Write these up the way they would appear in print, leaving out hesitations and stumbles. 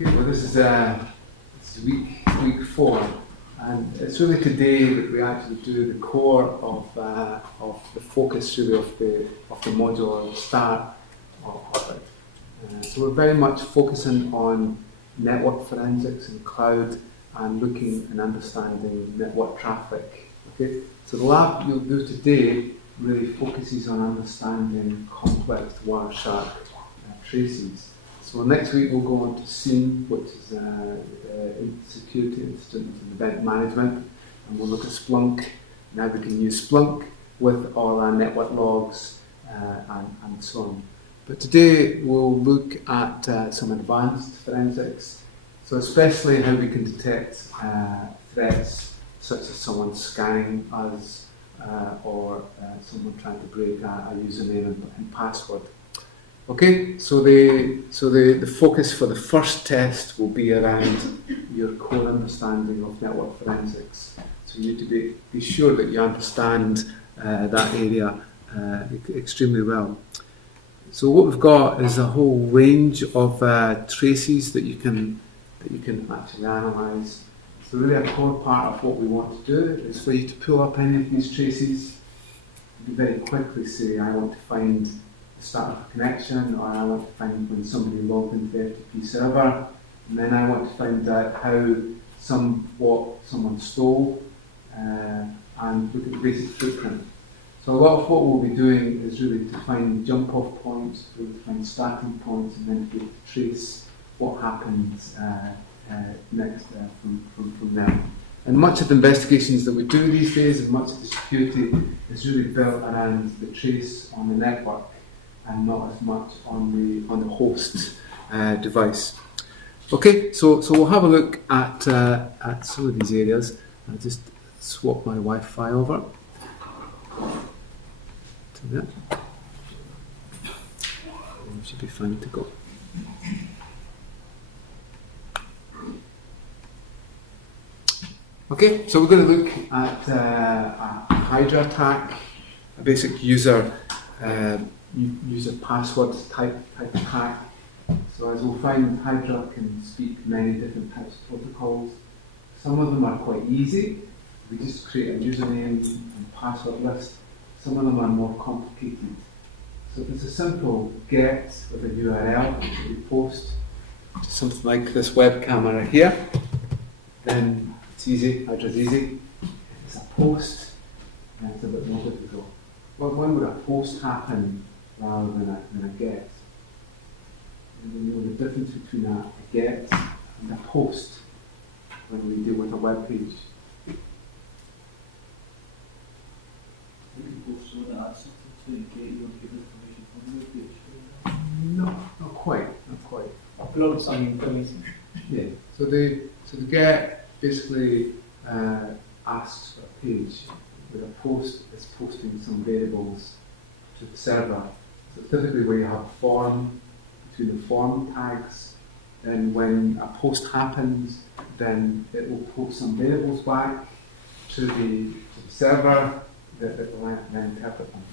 Okay, well this is week 4, and it's really today that we actually do the core of the focus really of the module or the start of it. So we're very much focusing on network forensics and cloud and looking and understanding network traffic. Okay, so the lab we'll do today really focuses on understanding complex Wireshark traces. So next week we'll go on to SIEM, which is security, incident and event management, and we'll look at Splunk. Now we can use Splunk with all our network logs and so on. But today we'll look at some advanced forensics, so especially how we can detect threats such as someone scanning us or someone trying to break a username and password. Okay, so the focus for the first test will be around your core understanding of network forensics. So you need to be sure that you understand that area extremely well. So what we've got is a whole range of traces that you can actually analyse. So really a core part of what we want to do is for you to pull up any of these traces and very quickly say, I want to find the start of a connection, or I want to find when somebody logged into the FTP server, and then I want to find out how someone stole, and look at the basic footprint. So a lot of what we'll be doing is really to find jump-off points, to find starting points, and then to be able to trace what happens next from there. And much of the investigations that we do these days, and much of the security, is really built around the trace on the network, and not as much on the host device. Okay, so we'll have a look at some of these areas. I'll just swap my Wi-Fi over to that. It should be fine to go. Okay, so we're going to look at a Hydra attack, a basic user password type attack. So as we'll find, Hydra can speak many different types of protocols. Some of them are quite easy. We just create a username and password list. Some of them are more complicated. So if it's a simple get with a URL that we post to something like this web camera here, then it's easy, Hydra's easy. If it's a post, then it's a bit more difficult. Well, when would a post happen rather than a get? And we know the difference between a get and a post when we deal with a web page. No, not quite. Upload some information. Yeah. So the get basically asks for a page. With a post, it's posting some variables to the server. So typically where you have form, between the form tags, then when a post happens, then it will post some variables back to the server that will then interpret them.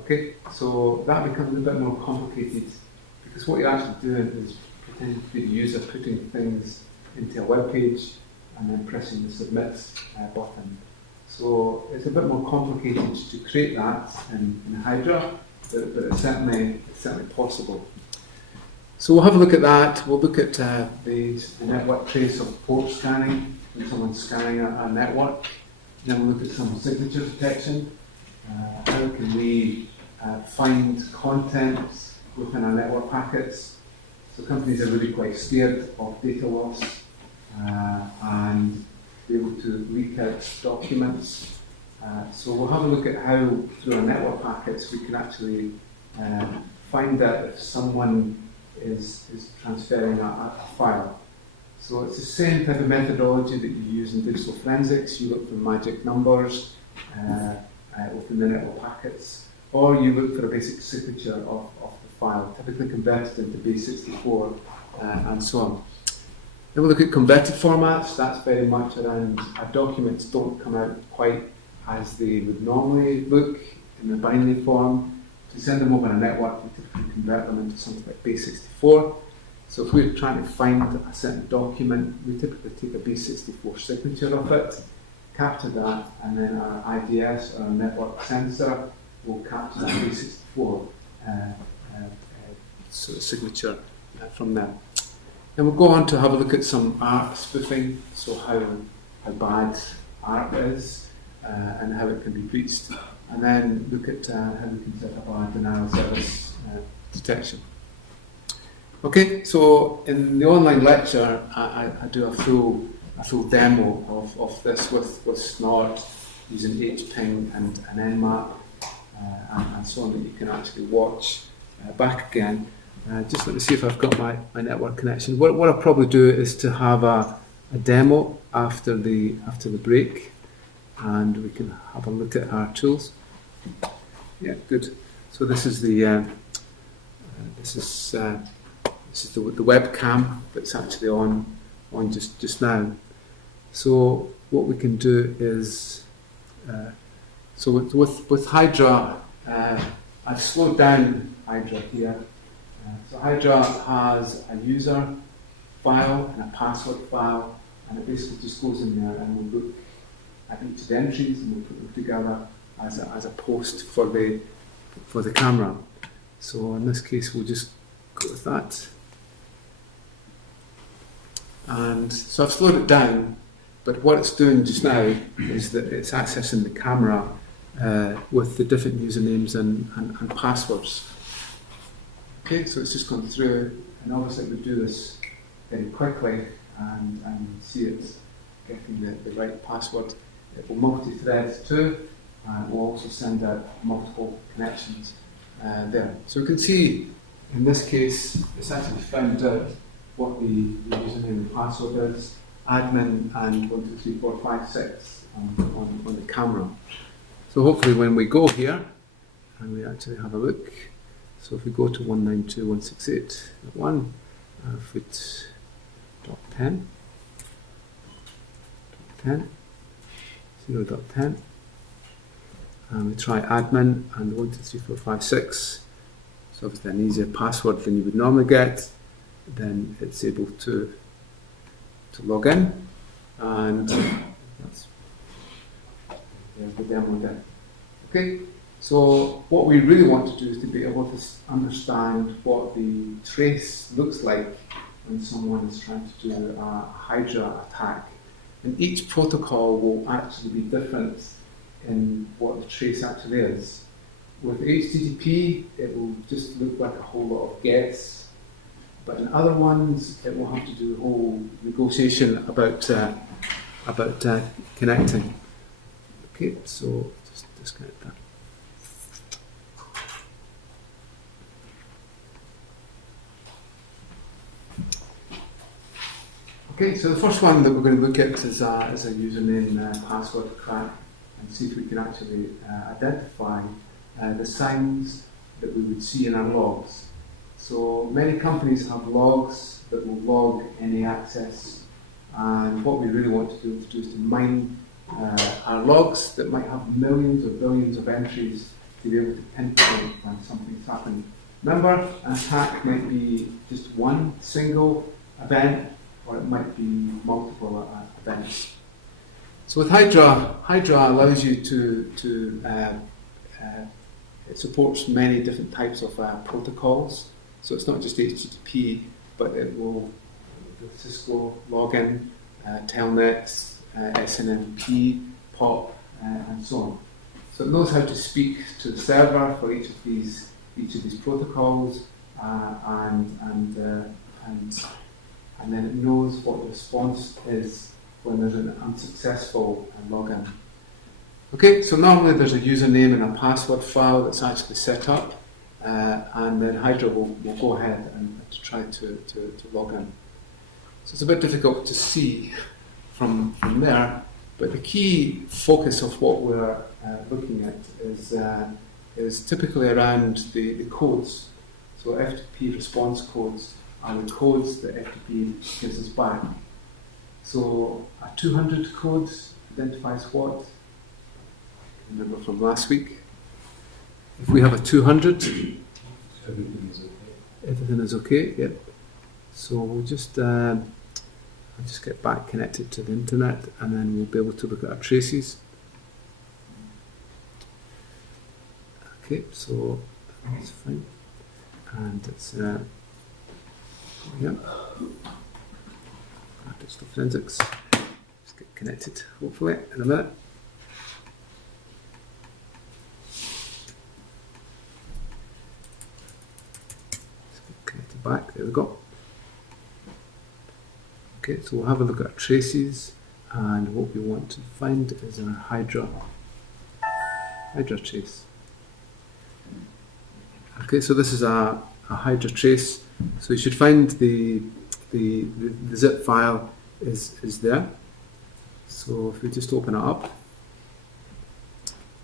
Okay, so that becomes a bit more complicated because what you're actually doing is pretending to be the user putting things into a web page and then pressing the submit button. So it's a bit more complicated to create that in Hydra, but it's certainly possible. So we'll have a look at that. We'll look at the network trace of port scanning when someone's scanning a network. Then we'll look at some signature detection. How can we find content within our network packets? So companies are really quite scared of data loss and be able to leak out documents. So we'll have a look at how through our network packets we can actually find out if someone is transferring a file. So it's the same type of methodology that you use in digital forensics. You look for magic numbers within the network packets, or you look for a basic signature of the file, typically converted into base64 and so on. Then we'll look at converted formats. That's very much around our documents don't come out quite as they would normally look in the binary form. To send them over a network, we typically convert them into something like base64. So if we're trying to find a certain document, we typically take a base64 signature of it, capture that, and then our IDS, or our network sensor, will capture that base64 sort of signature from there. Then we'll go on to have a look at some art spoofing, so how bad art is and how it can be breached, and then look at how we can set up our denial of service detection. Okay, so in the online lecture, I do a full demo of this with Snort using HPing and Nmap and so on, that you can actually watch back again. Just let me see if I've got my network connection. What I'll probably do is to have a demo after the break, and we can have a look at our tools. Yeah, good. So this is the webcam that's actually on just now. So what we can do is, so with Hydra, I've slowed down Hydra here. So Hydra has a user file and a password file, and it basically just goes in there and we'll look at each of the entries and we'll put them together as a post for the camera. So in this case, we'll just go with that. And so I've slowed it down, but what it's doing just now is that it's accessing the camera with the different usernames and passwords. Okay, so it's just gone through, and obviously we do this very quickly and see it getting the right password. It will multi-thread too, and we'll also send out multiple connections there. So we can see in this case it's actually found out what the username and password is, admin and 1, 2, 3, 4, 5, 6 on the camera. So hopefully when we go here and we actually have a look, so if we go to 192.168.1, foot dot 10, 0.10, and we try admin and 1, 2, 3, 4, 5, 6. So obviously an easier password than you would normally get. Then it's able to log in, and that's the demo there. Okay, so what we really want to do is to be able to understand what the trace looks like when someone is trying to do a Hydra attack. And each protocol will actually be different in what the trace actually is. With HTTP, it will just look like a whole lot of gets. But in other ones, it will have to do a whole negotiation about connecting. Okay, so just disconnect that. Okay, so the first one that we're going to look at is a username password crack, and see if we can actually identify the signs that we would see in our logs. So many companies have logs that will log any access, and what we really want to do is to mine our logs that might have millions or billions of entries to be able to pinpoint when something's happened. Remember, an attack might be just one single event, or it might be multiple events. So with Hydra allows you to it supports many different types of protocols. So it's not just HTTP, but it will Cisco login, Telnet, SNMP, POP, and so on. So it knows how to speak to the server for each of these protocols, and then it knows what the response is when there's an unsuccessful login. Okay, so normally there's a username and a password file that's actually set up, and then Hydra will go ahead and to try to log in. So it's a bit difficult to see from there, but the key focus of what we're looking at is typically around the codes. So FTP response codes are the codes that FTP gives us back. So a 200 code identifies what? Remember from last week? If we have a 200, everything is okay. Yep. So we'll just I'll just get back connected to the internet, and then we'll be able to look at our traces. Okay, so that's fine, and it's yeah, digital forensics. Let's get connected, hopefully, in a minute. Let's get connected back. There we go. Okay, so we'll have a look at our traces, and what we want to find is our Hydra trace. Okay, so this is a Hydra trace. So you should find the zip file is there. So if we just open it up,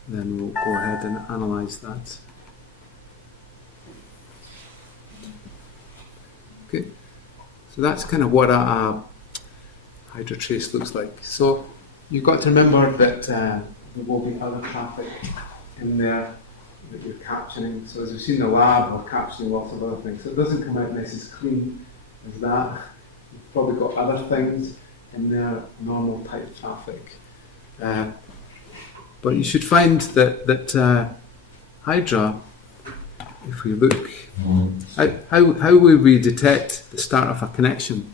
then we'll go ahead and analyze that. Okay, so that's kind of what a Hydra trace looks like. So you've got to remember that there will be other traffic in there that you're capturing. So as we've seen in the lab, we're capturing lots of other things. So it doesn't come out nice as clean as that. You've probably got other things in there, normal type traffic. But you should find that Hydra, if we look, how will we detect the start of a connection?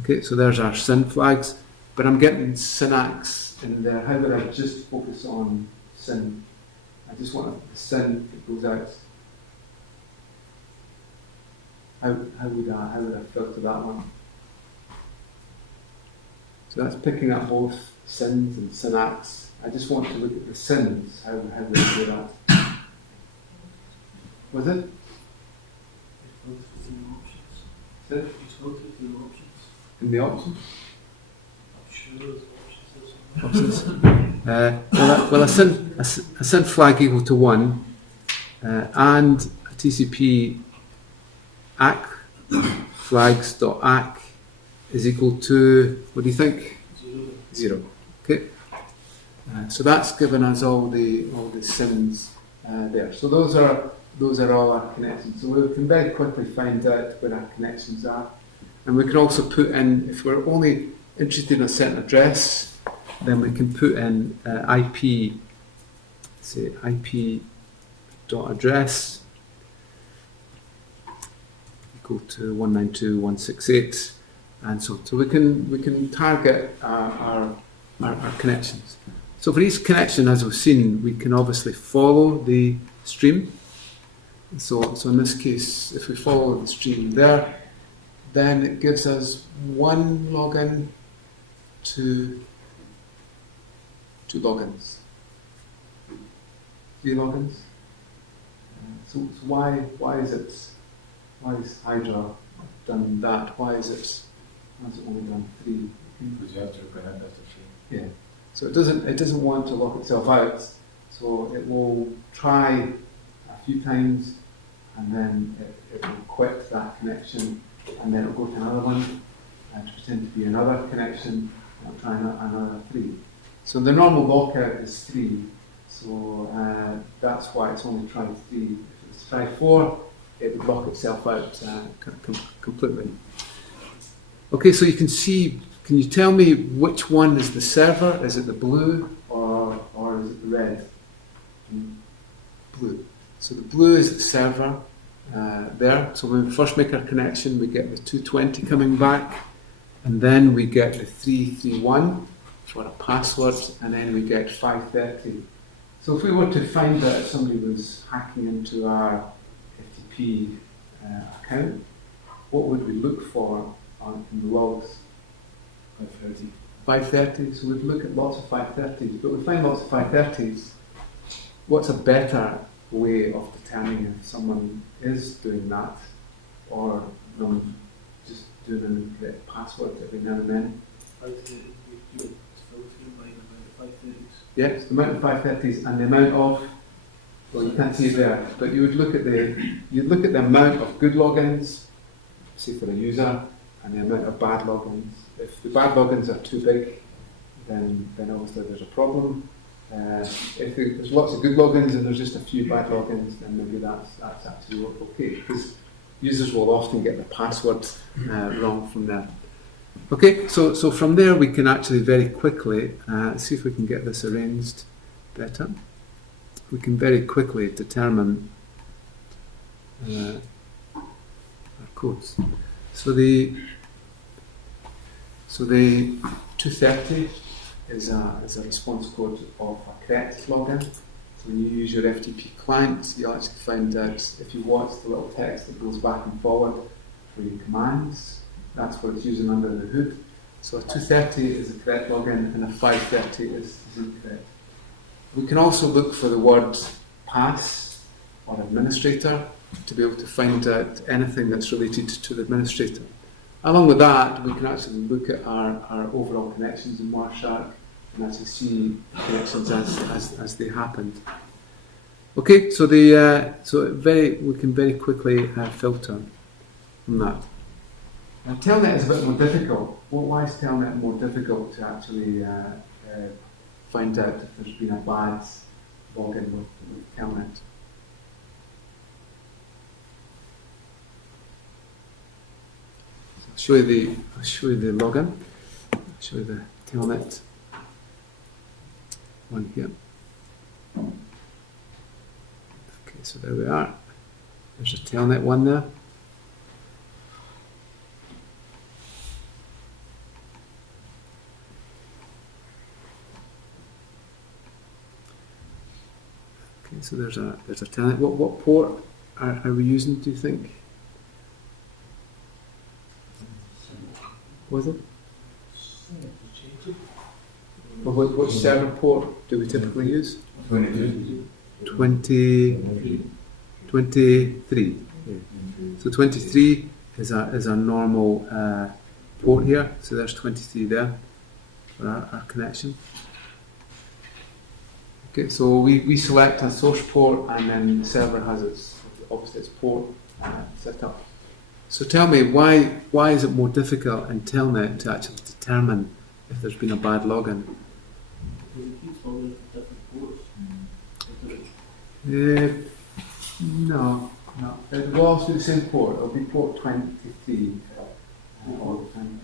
Okay, so there's our SYN flags, but I'm getting syntax in there. How would I just focus on SYN? I just want the SYN that goes out. How would I filter that one? So that's picking up both SYNs and syntax. I just want to look at the SYNs. How would I do that? Was it? In the options? Options. Well, a SYN flag equal to 1 and a TCP ACK flags.ACK is equal to, what do you think? 0. Okay. So that's given us all the SYNs there. So those are all our connections. So we can very quickly find out where our connections are. And we can also put in, if we're only interested in a certain address, then we can put in IP, say IP.address equal to 192.168, and so we can target our connections. So for each connection, as we've seen, we can obviously follow the stream. So in this case, if we follow the stream there, then it gives us 1 login, 2 logins, 3 logins. So why is Hydra done that? Why has it only done 3? Because you have to reconnect after 3. Yeah. So it doesn't want to lock itself out. So it will try a few times, and then it will quit that connection, and then it will go to another one to pretend to be another connection, and it'll try another 3. So the normal lockout is 3. So that's why it's only tried 3. If it was to try 4, it would lock itself out completely. Okay, so you can see. Can you tell me which one is the server? Is it the blue or is it the red? Blue. So the blue is the server there. So when we first make our connection, we get the 220 coming back, and then we get the 331 for a password, and then we get 530. So if we were to find out if somebody was hacking into our FTP account, what would we look for in the logs? 530. 530, so we'd look at lots of 530s, but we find lots of 530s. What's a better way of determining if someone is doing that, or them just doing an incorrect password every now and then? Yes, the amount of 530s and the amount of, well, you can't see it there, but you would look at the amount of good logins, say for a user, and the amount of bad logins. If the bad logins are too big, then obviously there's a problem. If there's lots of good logins and there's just a few bad logins, then maybe that's actually okay, because users will often get the password wrong from there. Okay, so from there we can actually very quickly see if we can get this arranged better. We can very quickly determine our codes. So the 230 is a response code of a correct login. So when you use your FTP client, you'll actually find that if you watch the little text that goes back and forward for your commands, that's what it's using under the hood. So a 230 is a correct login and a 530 is incorrect. We can also look for the word pass or administrator to be able to find out anything that's related to the administrator. Along with that, we can actually look at our overall connections in Wireshark and actually see connections as they happened. Okay, so we can very quickly filter from that. Now, Telnet is a bit more difficult. Why is Telnet more difficult to actually find out if there's been a bad login with Telnet? I'll show you the login. I'll show you the Telnet one here. Okay, so there we are. There's a Telnet one there. Okay, so there's a Telnet. What port are we using, do you think? Was it? Or what server port do we typically use? 23. So 23 is a normal port here. So there's 23 there for our connection. Okay, so we select a source port and then the server has its port set up. So tell me, why is it more difficult in Telnet to actually determine if there's been a bad login? No. It will also be the same port. It'll be port 23 all the time.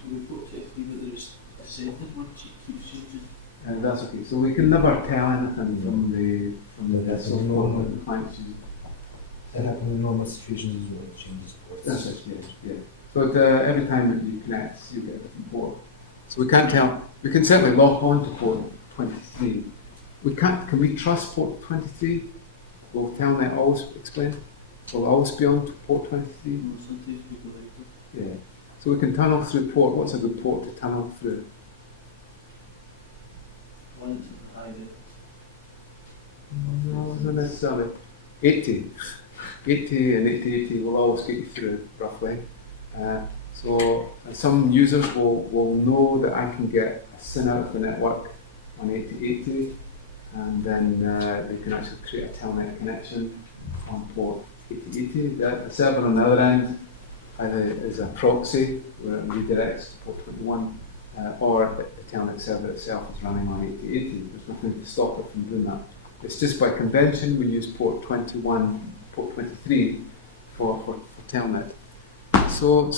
That's okay. So we can never tell anything from the source port that the client's using. That happens in normal situations as well, changes ports. That's it, yeah. But every time that you connect, you get a different port. So we can't tell. We can certainly log on to port 23. We can't. Can we trust port 23? Will Telnet always explain? Will always be on to port 23? Yeah. So we can tunnel through port. What's a good port to tunnel through? No, not necessarily. 80. 80 and 8080 will always get you through, roughly. So some users will know that I can get a SYN out of the network on 8080, and then they can actually create a Telnet connection on port 8080. The server on the other end either is a proxy where it redirects to port 21, or the Telnet server itself is running on 8080. There's nothing to stop it from doing that. It's just by convention we use port 21, port 23 for Telnet. So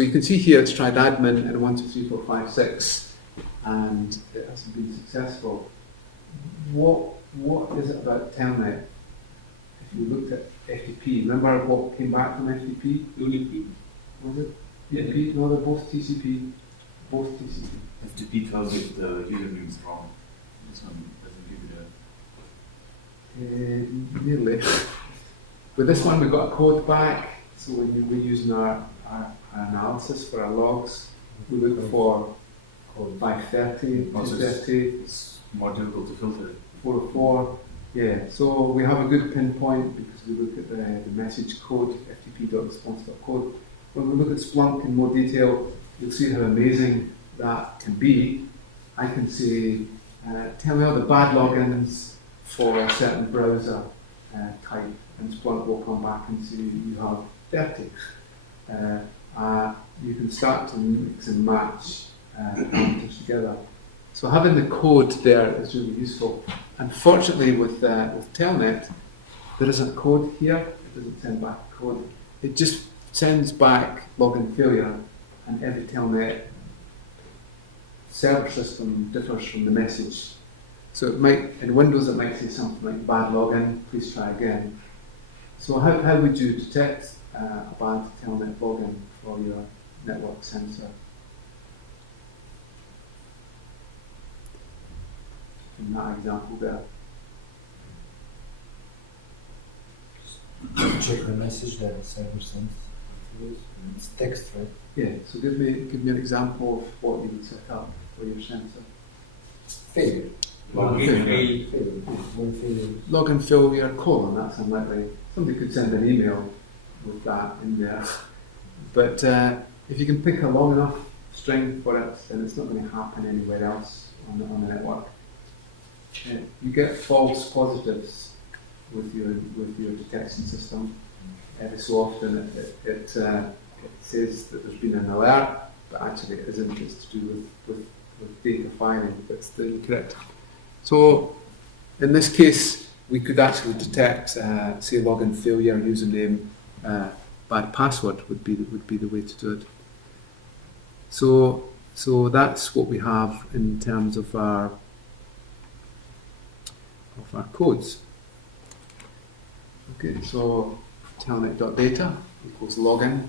you can see here it's tried admin and 1, 2, 3, 4, 5, 6, and it hasn't been successful. What is it about Telnet? If you looked at FTP, remember what came back from FTP? UDP. Was it? UDP? No, they're both TCP. Both TCP. FTP tells you if the username is wrong. This one doesn't give you that. Nearly. With this one, we got a code back. So when we're using our analysis for our logs, we look for 530, 230. It's more difficult to filter. 404. Yeah. So we have a good pinpoint because we look at the message code, ftp.response.code. When we look at Splunk in more detail, you'll see how amazing that can be. I can say, tell me all the bad logins for a certain browser type, and Splunk will come back and say you have 30. You can start to mix and match parameters together. So having the code there is really useful. Unfortunately, with Telnet, there isn't code here. It doesn't send back code. It just sends back login failure, and every Telnet server system differs from the message. So it might, in Windows, it might say something like bad login, please try again. So how would you detect a bad Telnet login for your network sensor? In that example there. Check the message that the server sends. It's text, right? Yeah, so give me an example of what you would set up for your sensor. Failure. Login Failure. One failure. Login failure colon, that's unlikely. Somebody could send an email with that in there. But if you can pick a long enough string for it, then it's not going to happen anywhere else on the network. You get false positives with your detection system. Every so often it says that there's been an alert, but actually it isn't. It's to do with data filing that's the incorrect. So in this case, we could actually detect, say, login failure, username, bad password would be the way to do it. So that's what we have in terms of our codes. Okay, so telnet.data equals login,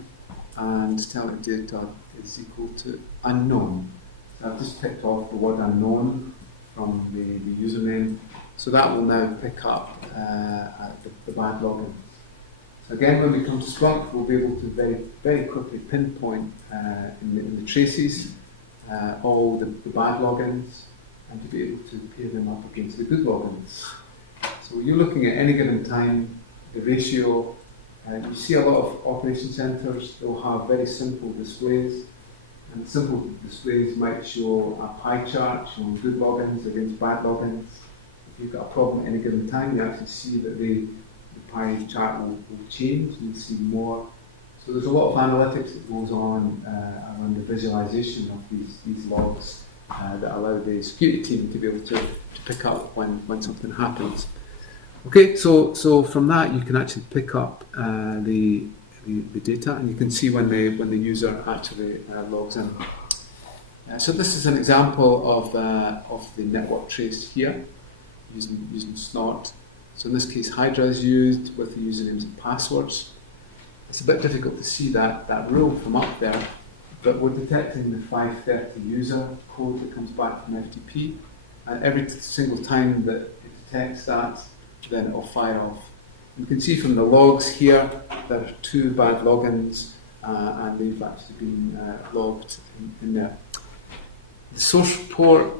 and telnet data is equal to unknown. I've just picked off the word unknown from the username, so that will now pick up the bad login. So again, when we come to Splunk, we'll be able to very, very quickly pinpoint in the traces all the bad logins, and to be able to pair them up against the good logins. So you're looking at any given time, the ratio. You see a lot of operation centers, they'll have very simple displays, and simple displays might show a pie chart showing good logins against bad logins. If you've got a problem at any given time, you actually see that the pie chart will change, and you see more. So there's a lot of analytics that goes on around the visualization of these logs that allow the security team to be able to pick up when something happens. Okay, so from that you can actually pick up the data, and you can see when the user actually logs in. So this is an example of the network trace here using Snort. So in this case, Hydra is used with the usernames and passwords. It's a bit difficult to see that rule from up there, but we're detecting the 530 user code that comes back from FTP, and every single time that it detects that, then it'll fire off. You can see from the logs here there are 2 bad logins, and they've actually been logged in there. The source port,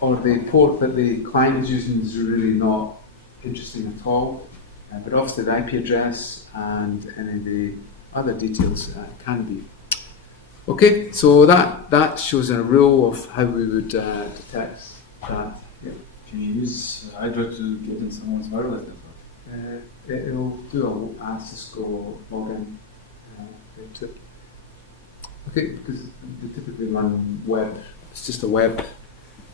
or the port that the client is using, is really not interesting at all, but obviously the IP address and any of the other details can be. Okay, so that shows a rule of how we would detect that. Yeah. Can you use Hydra to get in someone's wireless network? It'll do a Cisco login to it. Okay, because they typically run web. It's just a web.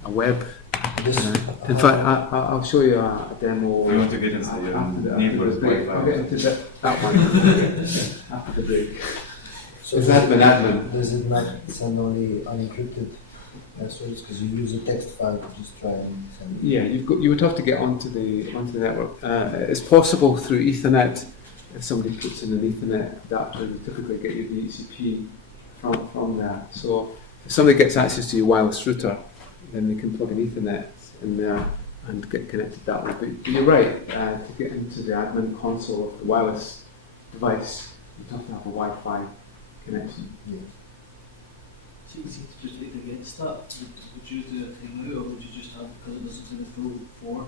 In fact, I'll show you a demo. If you want to get inside your neighbor's break. I'll get Wi-Fi. into that one after the break. So It's admin. Does it not send only unencrypted passwords? Because you use a text file to just try and send it. Yeah, you would have to get onto the network. It's possible through Ethernet. If somebody puts in an Ethernet adapter, they typically get your DHCP from there. So if somebody gets access to your wireless router, then they can plug an Ethernet in there and get connected that way. But you're right, to get into the admin console of the wireless device, you have to have a Wi-Fi connection. Yeah. So you seem to just leave against that. Would you do a thing now, or would you just have, because it doesn't send a full 4?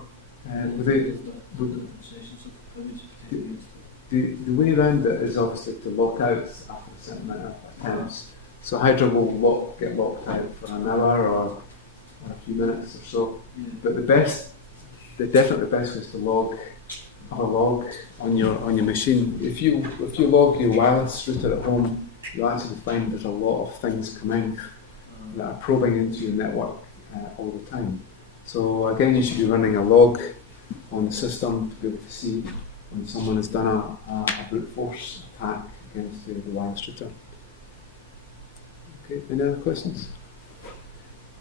The way around it is obviously to lock out after a certain amount of attempts. So Hydra will get locked out for an hour or a few minutes or so. Yeah. But definitely the best way is to have a log on your machine. If you log your wireless router at home, you'll actually find there's a lot of things coming that are probing into your network all the time. So again, you should be running a log on the system to be able to see when someone has done a brute force attack against the wireless router. Okay, any other questions?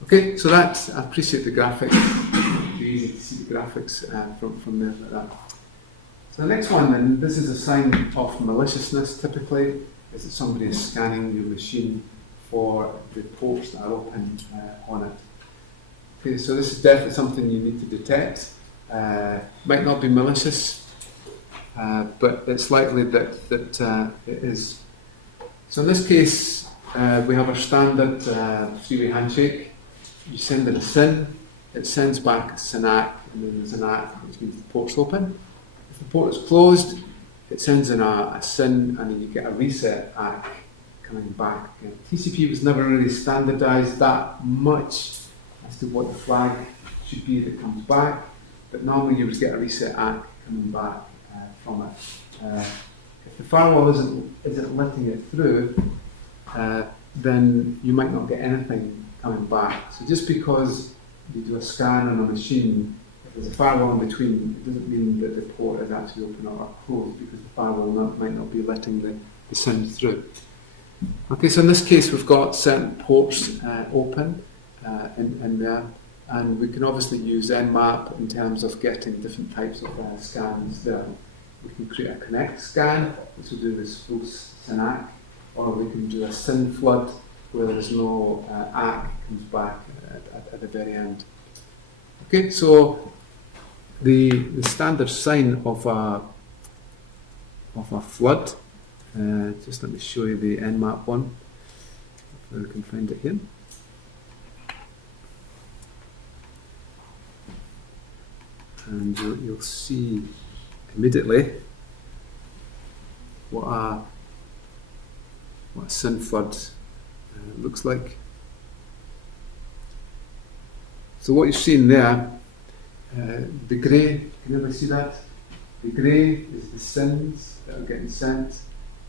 Okay, so that's, I appreciate the graphics. It's easy to see the graphics from there like that. So the next one then, this is a sign of maliciousness typically, is that somebody is scanning your machine for the ports that are open on it. Okay, so this is definitely something you need to detect. Might not be malicious, but it's likely that it is. So in this case, we have our standard three-way handshake. You send in a SYN, it sends back a SYN-ACK, and then there's an ACK, which means the port's open. If the port is closed, it sends in a SYN, and then you get a reset ACK coming back again. TCP was never really standardised that much as to what the flag should be that comes back, but normally you would get a reset ACK coming back from it. If the firewall isn't letting it through, then you might not get anything coming back. So just because you do a scan on a machine, if there's a firewall in between, it doesn't mean that the port is actually open or closed, because the firewall might not be letting the SYN through. Okay, so in this case we've got certain ports open in there, and we can obviously use Nmap in terms of getting different types of scans there. We can create a connect scan, which will do this full SYN-ACK, or we can do a SYN flood where there's no ACK comes back at the very end. Okay, so the standard sign of a flood, just let me show you the Nmap one, if I can find it here. And you'll see immediately what a SYN flood looks like. So what you're seeing there, the grey, can everybody see that? The grey is the SYNs that are getting sent,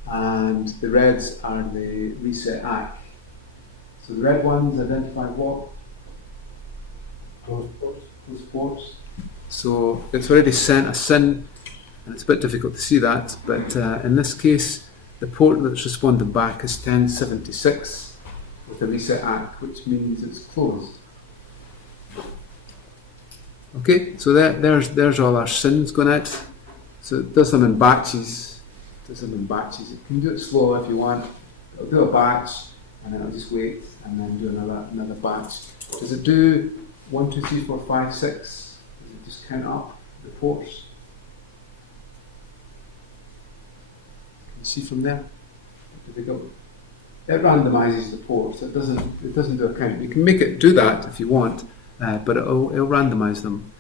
and the reds are the reset ACK. So the red ones identify what? Closed ports. So it's already sent a SYN, and it's a bit difficult to see that, but in this case, the port that's responding back is 1076 with a reset ACK, which means it's closed. Okay, so there's all our SYNs going out. So it does them in batches. It can do it slow if you want. It'll do a batch, and then it'll just wait, and then do another batch. Does it do 1, 2, 3, 4, 5, 6? Does it just count up the ports? Can you see from there? It randomises the ports. It doesn't do a count. You can make it do that if you want, but it'll randomise them.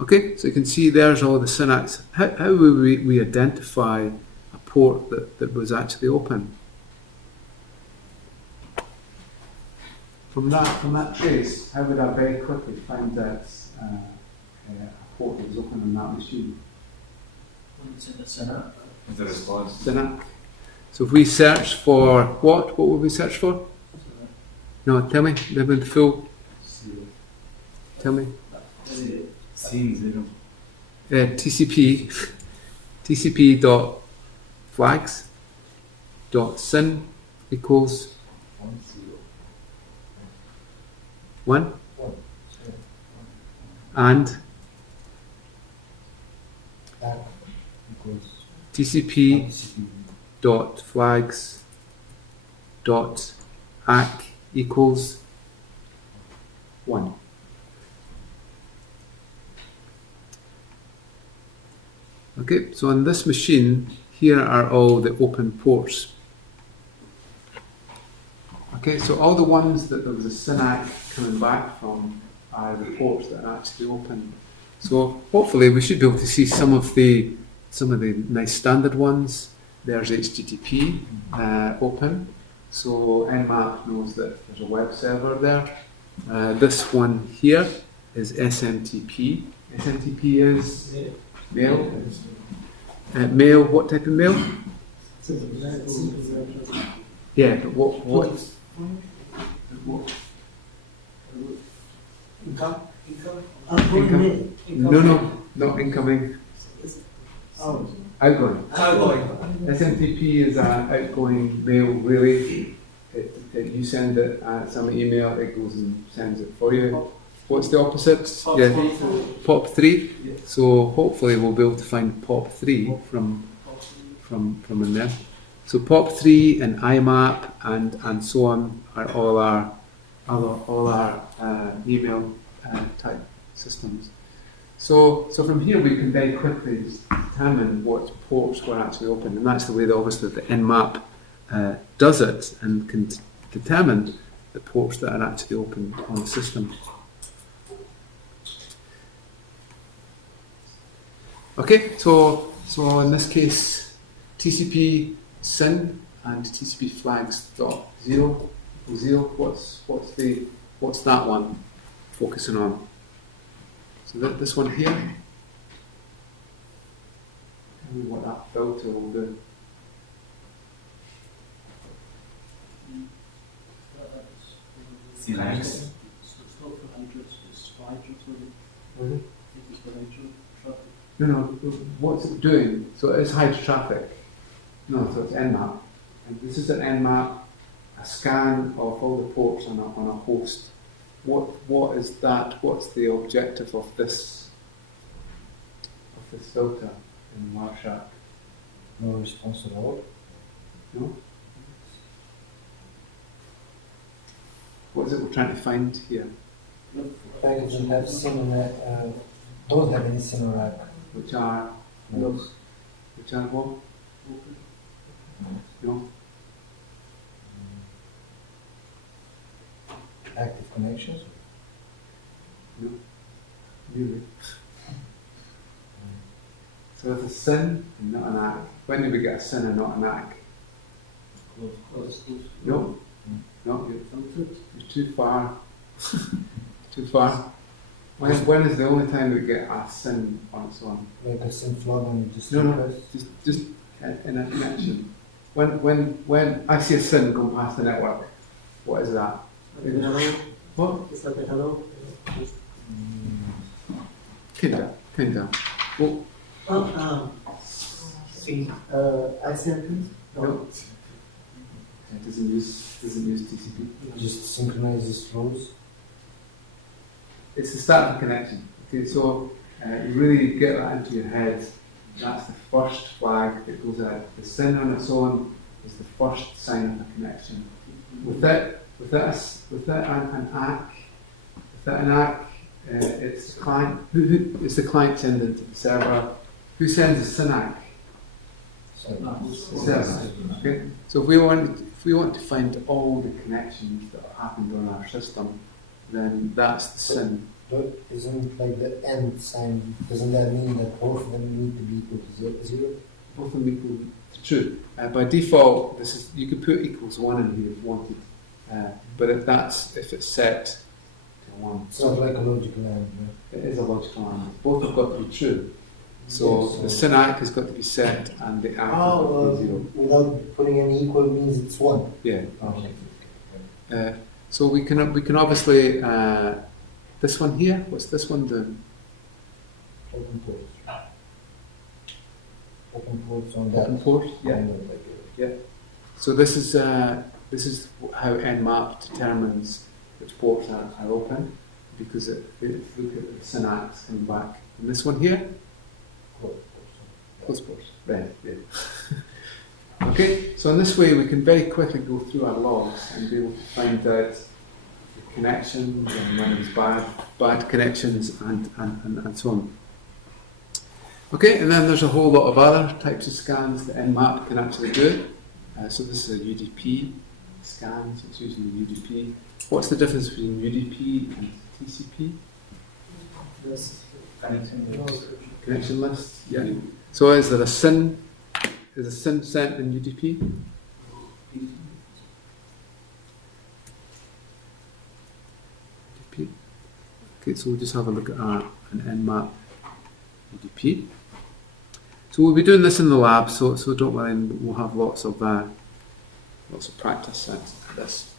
Okay, so you can see there's all the SYN-ACKs. How will we identify a port that was actually open? From that trace, how would I very quickly find that a port that was open on that machine? SYN-ACK. The response. SYN-ACK. So if we search for what would we search for? No, tell me, live in full. Tell me. Scene 0. TCP dot flags dot SYN equals 1 and TCP dot flags dot ACK equals 1. Okay, so on this machine, here are all the open ports. Okay, so all the ones that there was a SYN-ACK coming back from are the ports that are actually open. So hopefully we should be able to see some of the nice standard ones. There's HTTP open, so Nmap knows that there's a web server there. This one here is SMTP. SMTP is mail. Mail, what type of mail? Yeah, but what Income? Outgoing mail. No, not incoming, Oh, outgoing. outgoing. SMTP is an outgoing mail relay. You send it, some email, it goes and sends it for you. What's the opposite? Yeah, POP3. Yeah. So hopefully we'll be able to find POP3 from in there. So POP3 and IMAP and so on are all our email type systems. So from here we can very quickly determine what ports were actually open, and that's the way that obviously the Nmap does it and can determine the ports that are actually open on the system. Okay, so in this case, TCP SYN and TCP flags dot zero. What's that one focusing on? So this one here. Tell me what that filter will do. CLAX. It's not for hydrants, it's for hydrants, really. I think it's for hydrant traffic. No, what's it doing? So it's hydro traffic. No, so it's Nmap. And this is an Nmap, a scan of all the ports on a host. What is that? What's the objective of this filter in Wireshark? No response at all. No? What is it we're trying to find here? Packages that have similar, don't have any similar Which are nodes. which are what? No? Active connections. No? Really? So it's a SYN and not an ACK. When do we get a SYN and not an ACK? Close. No? No, you're too far. Too far. When is the only time we get a SYN on its own? Like a SYN flood when you just No, request. just in a connection. When I see a SYN going past the network, what is that? Like a hello. What? It's like a hello. Kinda. Well, See, ICMP? no. It doesn't use TCP. Just synchronizes flows. It's the start of the connection. Okay, so you really get that into your head. That's the first flag that goes out. The SYN on its own is the first sign of a connection. With that an ACK, it's the client. It's the client sending to the server. Who sends the SYN-ACK? So, The server. Okay. So if we want to find all the connections that have happened on our system, then that's the SYN. isn't like the end sign, doesn't that mean that both of them need to be equal to zero? Both of them equal to true. By default, you could put equals 1 in here if you wanted, but if it's set to 1. It's not like a logical AND, right? It is a logical AND. Both have got to be true. So Yes, the SYN-ACK has got to be set and the ACK has got to be 0. Without putting any equal means it's one. Yeah. Okay. So we can obviously this one here. What's this one doing? Open ports. Open ports on Open that. port. Yeah. kind of like So this is how Nmap determines which ports are open, because it look at the SYN-ACKs coming back. And this one here, close ports. Right. Yeah. Okay. So in this way, we can very quickly go through our logs and be able to find out the connections and when there's bad connections and so on. Okay, and then there's a whole lot of other types of scans that Nmap can actually do. So this is a UDP scan, so it's using the UDP. What's the difference between UDP and TCP? This Connection list? Yeah. So is there a SYN? Is a SYN sent in UDP? UDP. Okay, so we'll just have a look at an Nmap UDP. So we'll be doing this in the lab, so don't worry, we'll have lots of practice at this.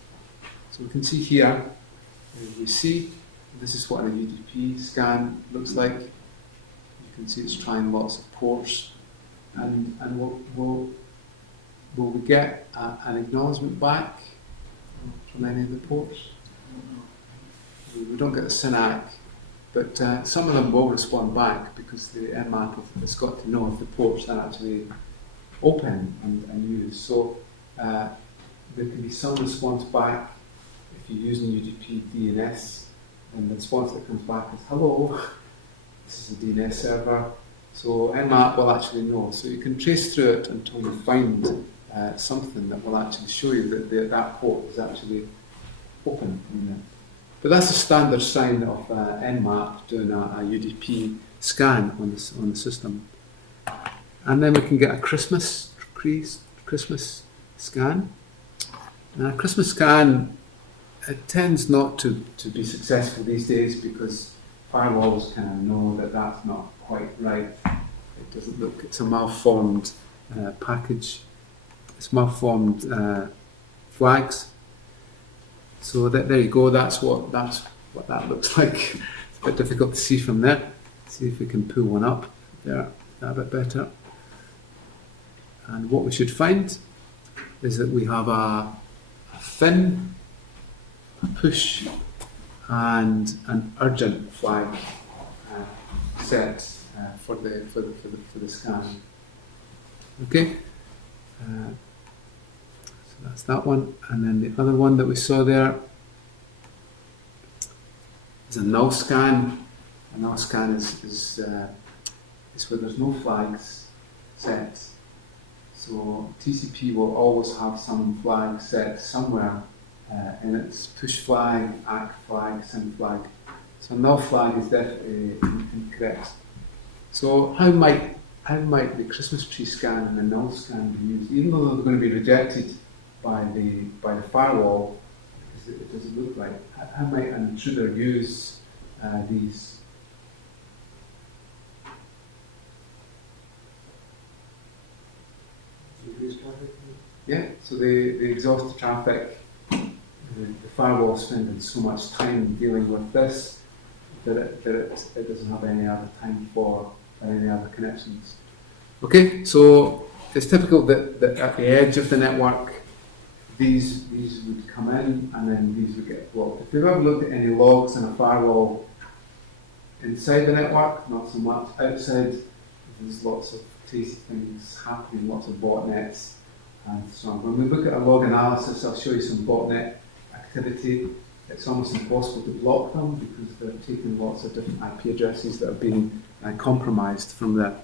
So we can see here, we see This is what a UDP scan looks like. You can see it's trying lots of ports, and will we get an acknowledgement back from any of the ports? We don't get a SYNAC, but some of them will respond back because the Nmap has got to know if the ports are actually open and used. So there can be some response back if you're using UDP DNS, and the response that comes back is hello, this is a DNS server. So Nmap will actually know. So you can trace through it until you find something that will actually show you that that port is actually open in there. But that's a standard sign of Nmap doing a UDP scan on the system. And then we can get a Christmas scan. And a Christmas scan, it tends not to be successful these days because firewalls kind of know that that's not quite right. It doesn't look, it's a malformed package. It's malformed flags. So there you go, that's what that looks like. It's a bit difficult to see from there. See if we can pull one up there, a bit better. And what we should find is that we have a fin, a push, and an urgent flag set for the scan. Okay, so that's that one, and then the other one that we saw there is a null scan. A null scan is where there's no flags set. So TCP will always have some flag set somewhere in its push flag, ACK flag, SYN flag. So null flag is definitely incorrect. So how might the Christmas tree scan and the null scan be used, even though they're going to be rejected by the firewall because it doesn't look right? How might an intruder use these? Yeah, so they exhaust the traffic. The firewall spending so much time dealing with this that it doesn't have any other time for any other connections. Okay, so it's typical that at the edge of the network, these would come in and then these would get blocked. If you've ever looked at any logs in a firewall inside the network, not so much outside, there's lots of tasty things happening, lots of botnets and so on. When we look at a log analysis, I'll show you some botnet activity. It's almost impossible to block them because they're taking lots of different IP addresses that have been compromised from there.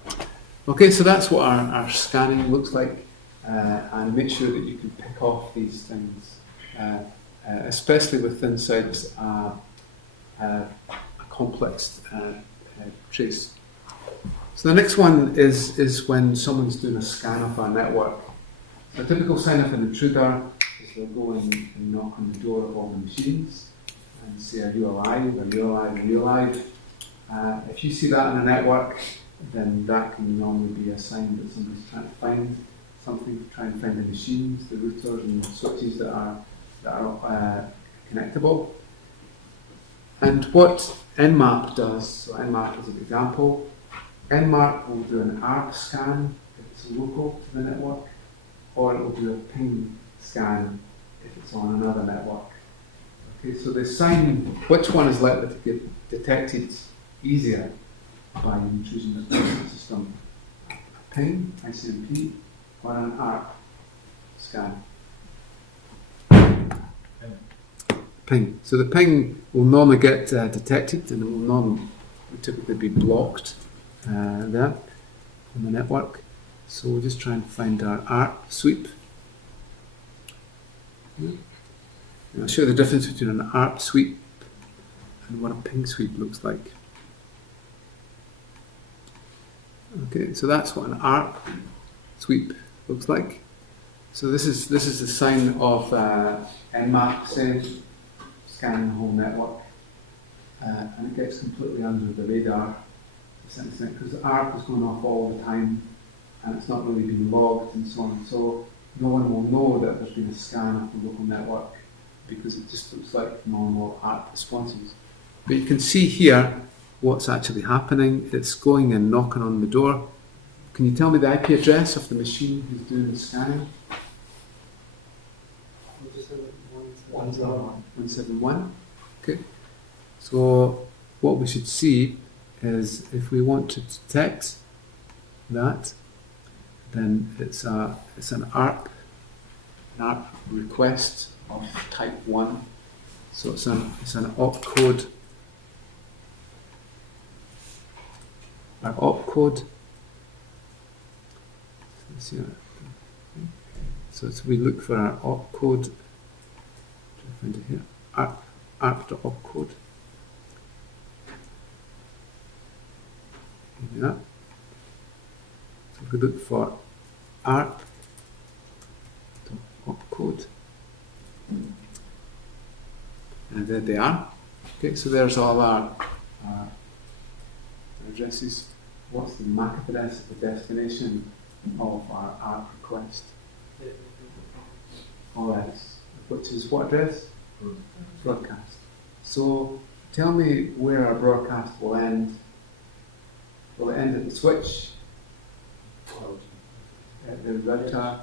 Okay, so that's what our scanning looks like, and make sure that you can pick off these things, especially with inside a complex trace. So the next one is when someone's doing a scan of our network. So a typical sign of an intruder is they'll go and knock on the door of all the machines and say, are you alive, are you alive, are you alive? If you see that in a network, then that can normally be a sign that somebody's trying to find something, try and find the machines, the routers and the switches that are connectable. And what Nmap does, so Nmap is an example, Nmap will do an ARP scan if it's local to the network, or it will do a ping scan if it's on another network. Okay, so the sign, which one is likely to get detected easier by intrusion into the system? A ping, ICMP, or an ARP scan? Ping. So the ping will normally get detected and it will typically be blocked there on the network. So we'll just try and find our ARP sweep. And I'll show you the difference between an ARP sweep and what a ping sweep looks like. Okay, so that's what an ARP sweep looks like. So this is the sign of Nmap, say, scanning the whole network, and it gets completely under the radar, because the ARP is going off all the time, and it's not really being logged and so on. So no one will know that there's been a scan of the local network because it just looks like normal ARP responses. But you can see here what's actually happening. It's going and knocking on the door. Can you tell me the IP address of the machine who's doing the scanning? 171. Okay. So what we should see is if we want to detect that, then it's an ARP request of type 1. So it's an opcode. Our opcode. Let's see that. So we look for our opcode. Find it here. ARP.opcode. Yeah. So if we look for ARP.opcode, and there they are. Okay, so there's all our addresses. What's the MAC address of the destination of our ARP request? OS, which is what address? Broadcast. So tell me where our broadcast will end. Will it end at the switch? At the router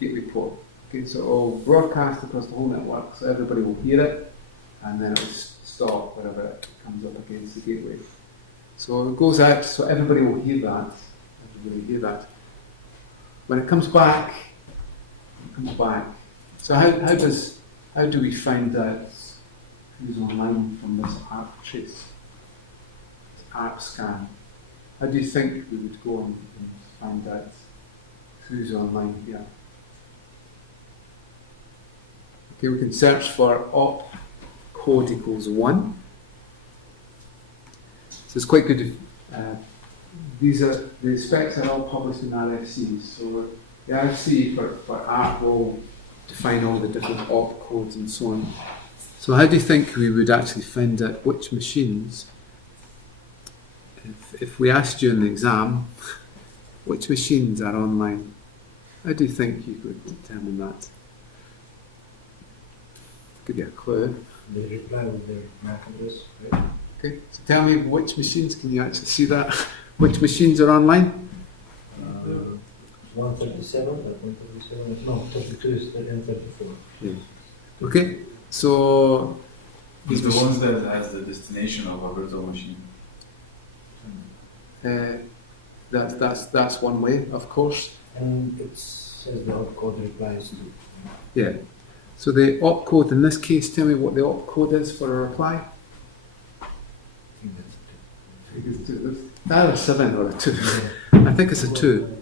gateway port. Okay, so it will broadcast across the whole network, so everybody will hear it, and then it will stop wherever it comes up against the gateway. So it goes out, so everybody will hear that. Everybody will hear that. When it comes back, So how do we find out who's online from this ARP trace, this ARP scan? How do you think we would go and find out who's online here? Okay, we can search for op code equals 1. So it's quite good. The specs are all published in RFCs. So the RFC for ARP will define all the different op codes and so on. So how do you think we would actually find out which machines, if we asked you in the exam, which machines are online? How do you think you would determine that? Give you a clue. They reply with their MAC address, right? Okay, so tell me which machines, can you actually see that? Which machines are online? 137, 137, no, 32 is and 34. Okay, so It's the ones that has the destination of a virtual machine. that's one way, of course. And it says the opcode replies to. Yeah. So the opcode in this case, tell me what the opcode is for a reply. I think that's It's either a 7 or a 2. it. I think it's a 2.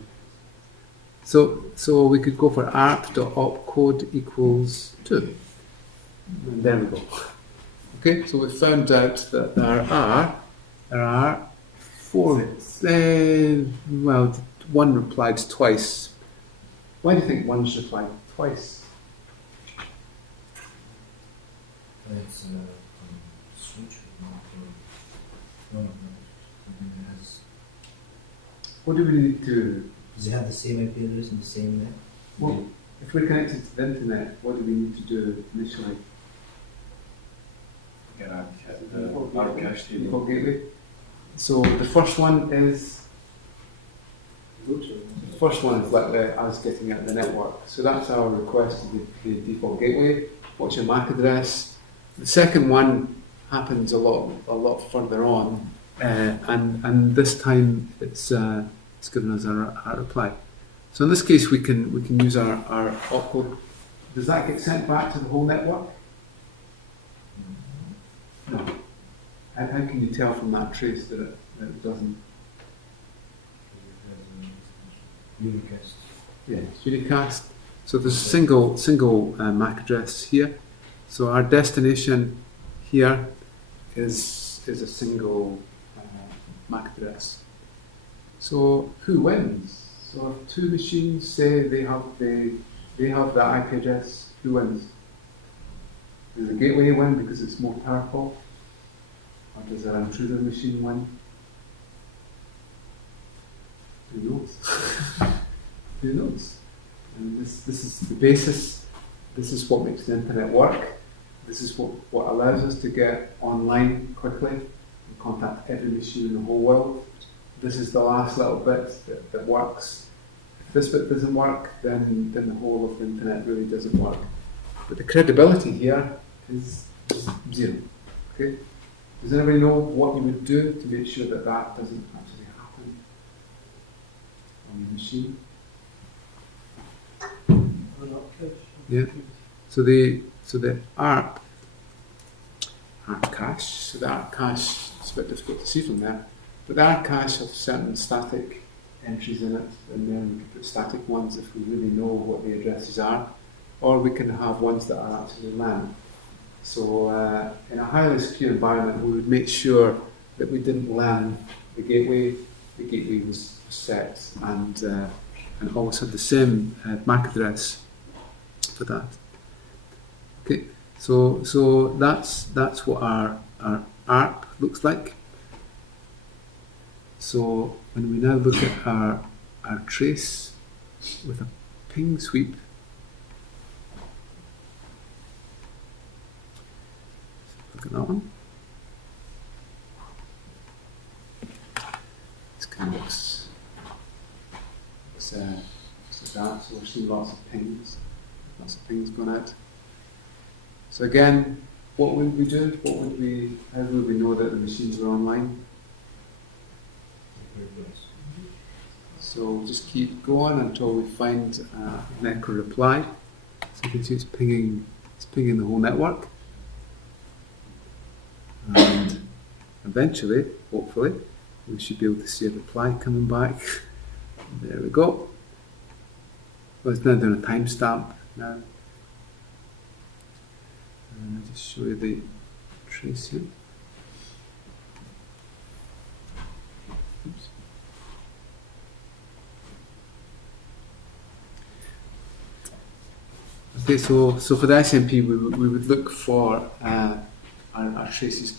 So we could go for arp.opcode equals 2. And there we go. Okay, so we found out that there are 4. Well, one replied twice. Why do you think one's replied twice? It's switch, no, it has. What do we need to? Does it have the same IP address and the same name? Well, if we're connected to the internet, what do we need to do initially? Get our cache table. Default gateway. So the first one is like us getting at the network. So that's our request to the default gateway. What's your MAC address? The second one happens a lot further on, and this time it's given us our reply. So in this case, we can use our opcode. Does that get sent back to the whole network? No. How can you tell from that trace that it doesn't? Unicast. Yeah, it's unicast. So there's a single MAC address here. So our destination here is a single MAC address. So who wins? So if two machines say they have the IP address, who wins? Does the gateway win because it's more powerful? Or does our intruder machine win? Who knows? Who knows? And this is the basis. This is what makes the internet work. this is what allows us to get online quickly and contact every machine in the whole world. This is the last little bit that works. If this bit doesn't work, then the whole of the internet really doesn't work. But the credibility here is zero. Okay? Does anybody know what you would do to make sure that that doesn't actually happen on your machine? Yeah. So the ARP cache, so the ARP cache, it's a bit difficult to see from there, but the ARP cache has certain static entries in it, and then we can put static ones if we really know what the addresses are, or we can have ones that are actually LAN. So in a highly secure environment, we would make sure that we didn't LAN the gateway. The gateway was set and always had the same MAC address for that. Okay, so that's what our ARP looks like. So when we now look at our trace with a ping sweep, look at that one. This kind of looks like that. So we're seeing lots of pings going out. So again, what would we do? How would we know that the machines are online? So we'll just keep going until we find an echo reply. So you can see it's pinging the whole network. And eventually, hopefully, we should be able to see a reply coming back. There we go. Well, it's now doing a timestamp now. And I'll just show you the trace here. Oops. Okay, so for the SMP, we would look for our traces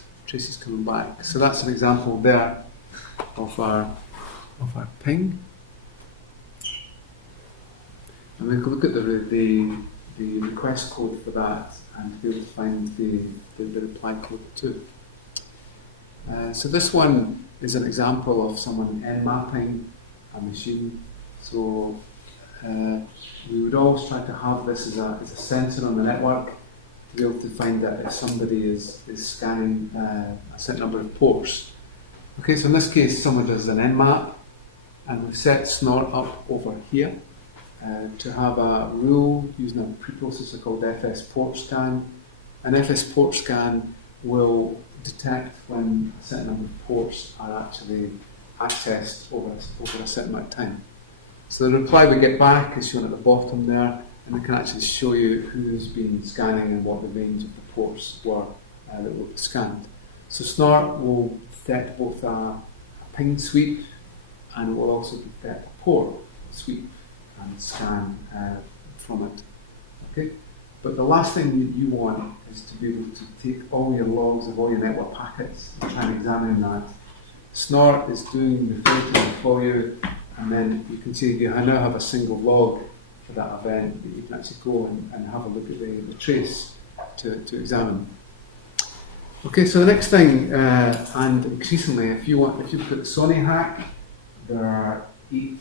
coming back. So that's an example there of our ping. And we can look at the request code for that and be able to find the reply code too. So this one is an example of someone mapping a machine. So we would always try to have this as a sensor on the network to be able to find that if somebody is scanning a certain number of ports. Okay, so in this case, someone does an nmap, and we've set Snort up over here to have a rule using a preprocessor called FS port scan. An FS port scan will detect when a certain number of ports are actually accessed over a certain amount of time. So the reply we get back is shown at the bottom there, and we can actually show you who's been scanning and what the range of the ports were that were scanned. So Snort will detect both a ping sweep, and it will also detect a port sweep and scan from it. Okay? But the last thing you want is to be able to take all your logs of all your network packets and try and examine that. Snort is doing the filtering for you, and then you can see you now have a single log for that event that you can actually go and have a look at the trace to examine. Okay, so the next thing, and increasingly, if you put the Sony hack, there are there's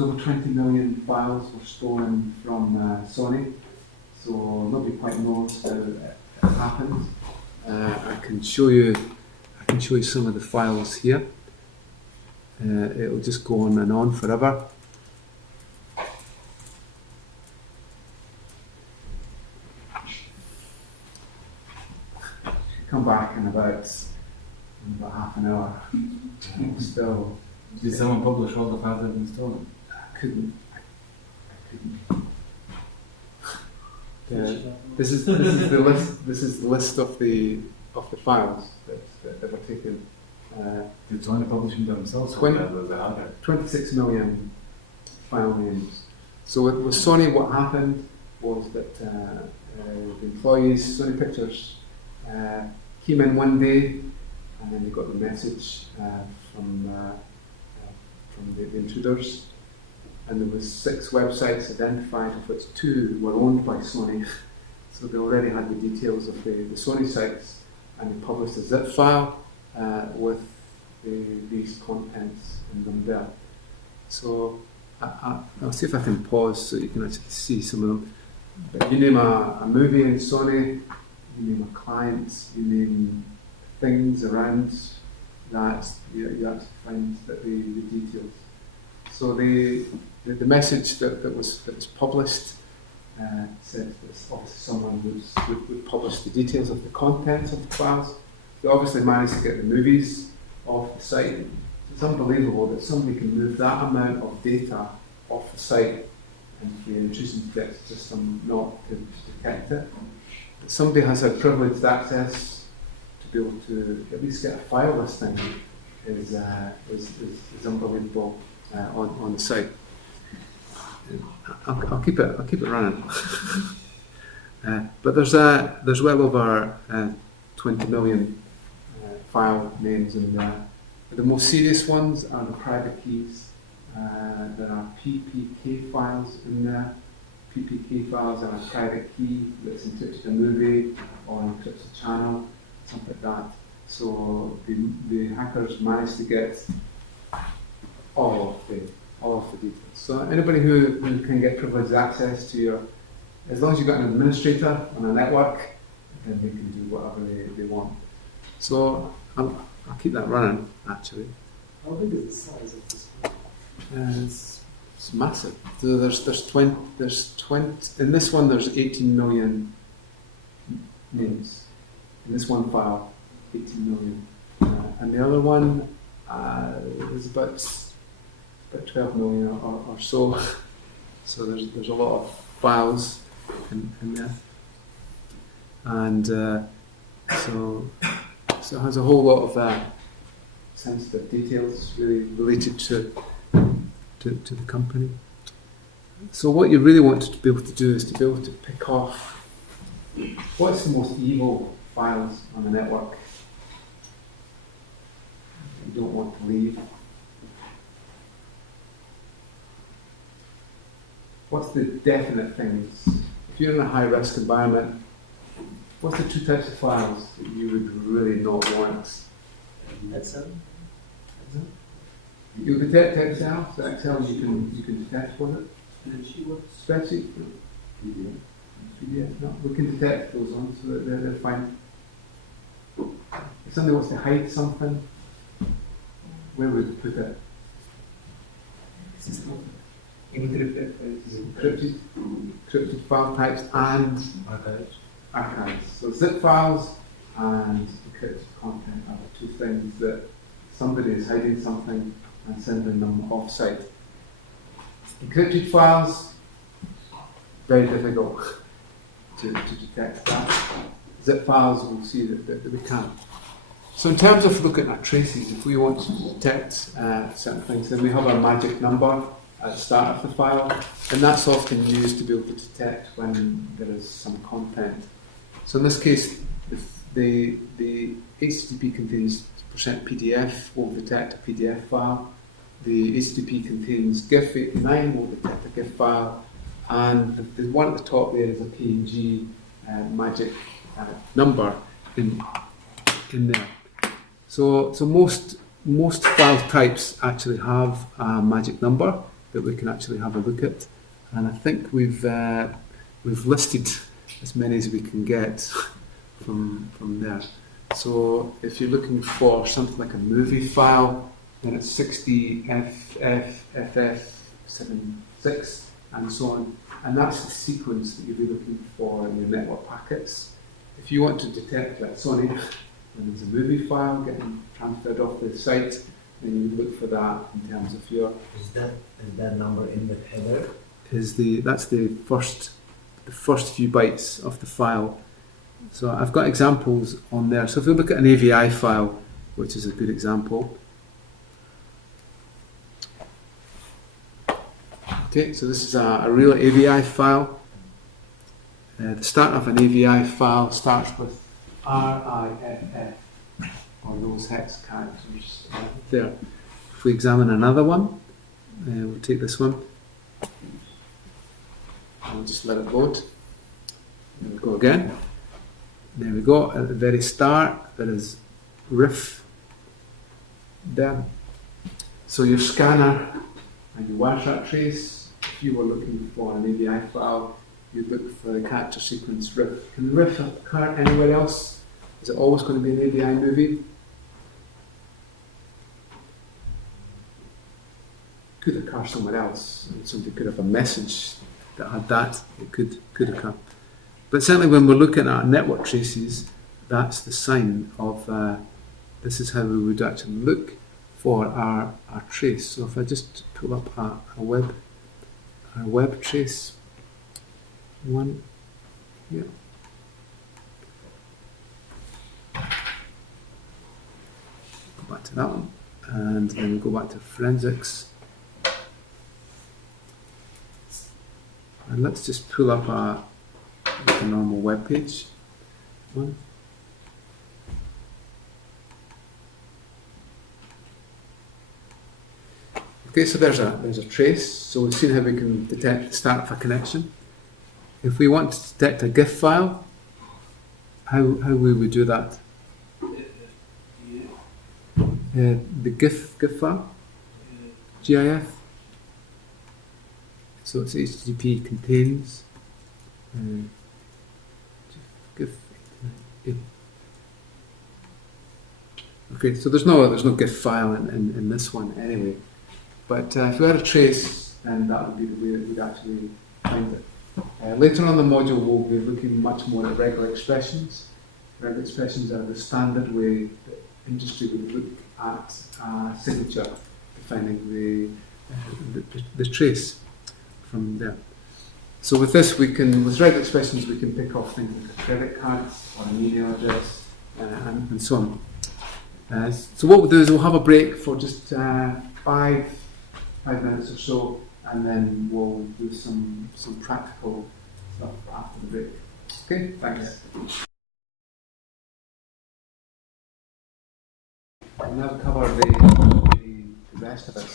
over 20 million files were stolen from Sony, so nobody quite knows how it happened. I can show you some of the files here. It'll just go on and on forever. Come back in about half an hour. Still, Did someone publish all the files that have been stolen? I couldn't. This is the list. This is the list of the files that were taken. Did Sony publish them themselves? Or 20 the hacker? 26 million file names. So with Sony, what happened was that the employees, Sony Pictures, came in one day, and then they got the message from the intruders, and there was 6 websites identified, of which 2 were owned by Sony. So they already had the details of the Sony sites, and they published a zip file with these contents in them there. So I'll see if I can pause so you can actually see some of them. But you name a movie in Sony, you name a client, you name things around that, you actually find that the details. So the message that was published said that obviously someone would publish the details of the contents of the files. They obviously managed to get the movies off the site. It's unbelievable that somebody can move that amount of data off the site and the intrusion detection system not to detect it. That somebody has had privileged access to be able to at least get a file listing is unbelievable on the site. I'll keep it running. But there's well over 20 million file names in there. The most serious ones are the private keys. There are PPK files in there. PPK files are a private key that's encrypted a movie or encrypts a channel, something like that. So the hackers managed to get all of the details. So anybody who can get privileged access to your, as long as you've got an administrator on a network, then they can do whatever they want. So I'll keep that running, actually. How big is the size of this one? It's massive. So there's 20 in this one. There's 18 million names in this one file. 18 million, and the other one is about 12 million or so. So there's a lot of files in there, and so it has a whole lot of sensitive details really related to the company. So what you really want to be able to do is to be able to pick off what's the most evil files on the network you don't want to leave. What's the definite things? If you're in a high risk environment, what's the 2 types of files that you would really not want? Excel? You detect Excel, so Excel you can detect with it. Spreadsheet, PDF, no, we can detect those ones so that they're fine. If somebody wants to hide something, where would you put it? Encrypted file types and archives. So zip files and encrypted content are the 2 things that somebody is hiding something and sending them off-site. Encrypted files, very difficult to detect that. Zip files, we'll see that we can. So in terms of looking at traces, if we want to detect certain things, then we have our magic number at the start of the file, and that's often used to be able to detect when there is some content. So in this case, the HTTP contains %PDF, will detect a PDF file. The HTTP contains GIF89, will detect a GIF file, and the one at the top there is a PNG magic number in there. So most file types actually have a magic number that we can actually have a look at, and I think we've listed as many as we can get from there. So if you're looking for something like a movie file, then it's 60 FFFF76 and so on, and that's the sequence that you'll be looking for in your network packets. If you want to detect, like Sony, when there's a movie file getting transferred off the site, then you look for that in terms of your. Is that number in the header? That's the first few bytes of the file. So I've got examples on there. So if we look at an AVI file, which is a good example. Okay, so this is a real AVI file. The start of an AVI file starts with RIFF, or those hex characters there. If we examine another one, we'll take this one. I'll just let it load. There we go again. There we go. At the very start, there is RIF there. So your scanner and your Wireshark trace, if you were looking for an AVI file, you'd look for the character sequence RIF. Can RIF occur anywhere else? Is it always going to be an AVI movie? Could occur somewhere else, and somebody could have a message that had that. It could occur. But certainly when we're looking at network traces, that's the sign of this is how we would actually look for our trace. So if I just pull up our web trace one here. Go back to that one, and then we go back to forensics. And let's just pull up a normal web page one. Okay, so there's a trace. So we've seen how we can detect the start of a connection. If we want to detect a GIF file, how we would do that? The GIF file, GIF. So it's HTTP contains GIF. Okay, so there's no GIF file in this one anyway. But if we had a trace, then that would be the way that we'd actually find it. Later on in the module, we'll be looking much more at regular expressions. Regular expressions are the standard way that industry would look at a signature, defining the trace from there. So with this, with regular expressions, we can pick off things like a credit card or an email address and so on. So what we'll do is we'll have a break for just 5 minutes or so, and then we'll do some practical stuff after the break. Okay, thanks. I'll now cover the rest of it.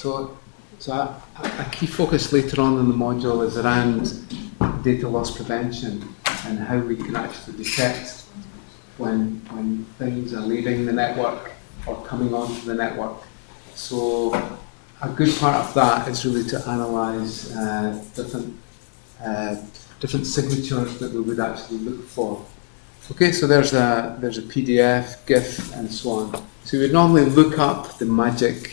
So a key focus later on in the module is around data loss prevention and how we can actually detect when things are leaving the network or coming onto the network. So a good part of that is really to analyse different signatures that we would actually look for. Okay, so there's a PDF, GIF, and so on. So we would normally look up the magic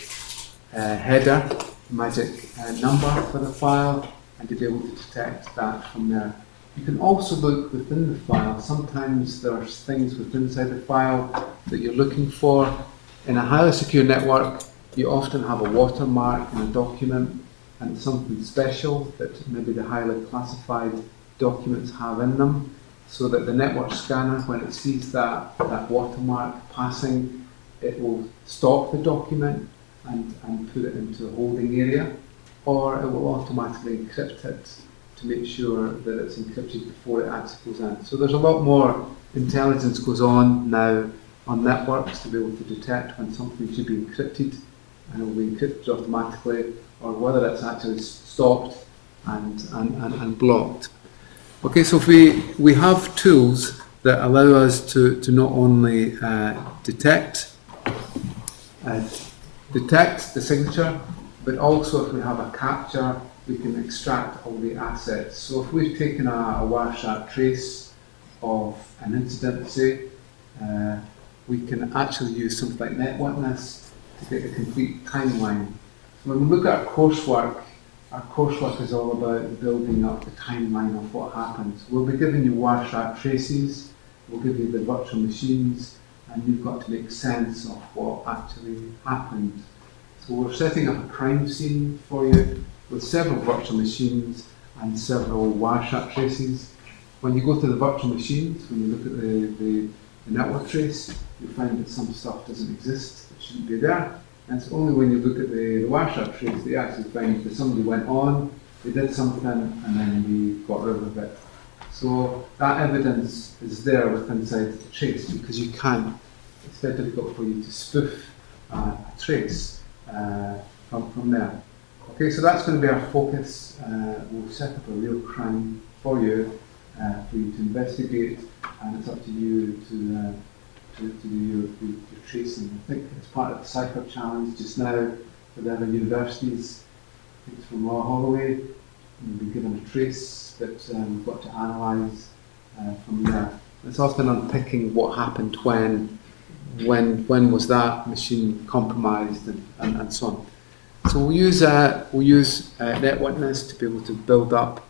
header, magic number for the file, and to be able to detect that from there. You can also look within the file. Sometimes there's things within inside the file that you're looking for. In a highly secure network, you often have a watermark in a document and something special that maybe the highly classified documents have in them, so that the network scanner, when it sees that watermark passing, it will stop the document and put it into a holding area, or it will automatically encrypt it to make sure that it's encrypted before it actually goes in. So there's a lot more intelligence goes on now on networks to be able to detect when something should be encrypted and it will be encrypted automatically, or whether it's actually stopped and blocked. Okay, so if we have tools that allow us to not only detect the signature, but also if we have a capture, we can extract all the assets. So if we've taken a Wireshark trace of an incident, say, we can actually use something like NetWitness to get a complete timeline. So when we look at our coursework is all about building up the timeline of what happens. We'll be giving you Wireshark traces, we'll give you the virtual machines, and you've got to make sense of what actually happened. So we're setting up a crime scene for you with several virtual machines and several Wireshark traces. When you go to the virtual machines, when you look at the network trace, you'll find that some stuff doesn't exist, it shouldn't be there. And it's only when you look at the Wireshark trace that you actually find that somebody went on, they did something, and then we got rid of it. So that evidence is there within inside the trace, because you can't, it's very difficult for you to spoof a trace from there. Okay, so that's going to be our focus. We'll set up a real crime for you to investigate, and it's up to you to do your tracing. I think as part of the Cypher challenge just now with other universities, I think it's from Royal Holloway, we've been given a trace that we've got to analyse from there. It's often unpicking what happened when was that machine compromised and so on. So we'll use NetWitness to be able to build up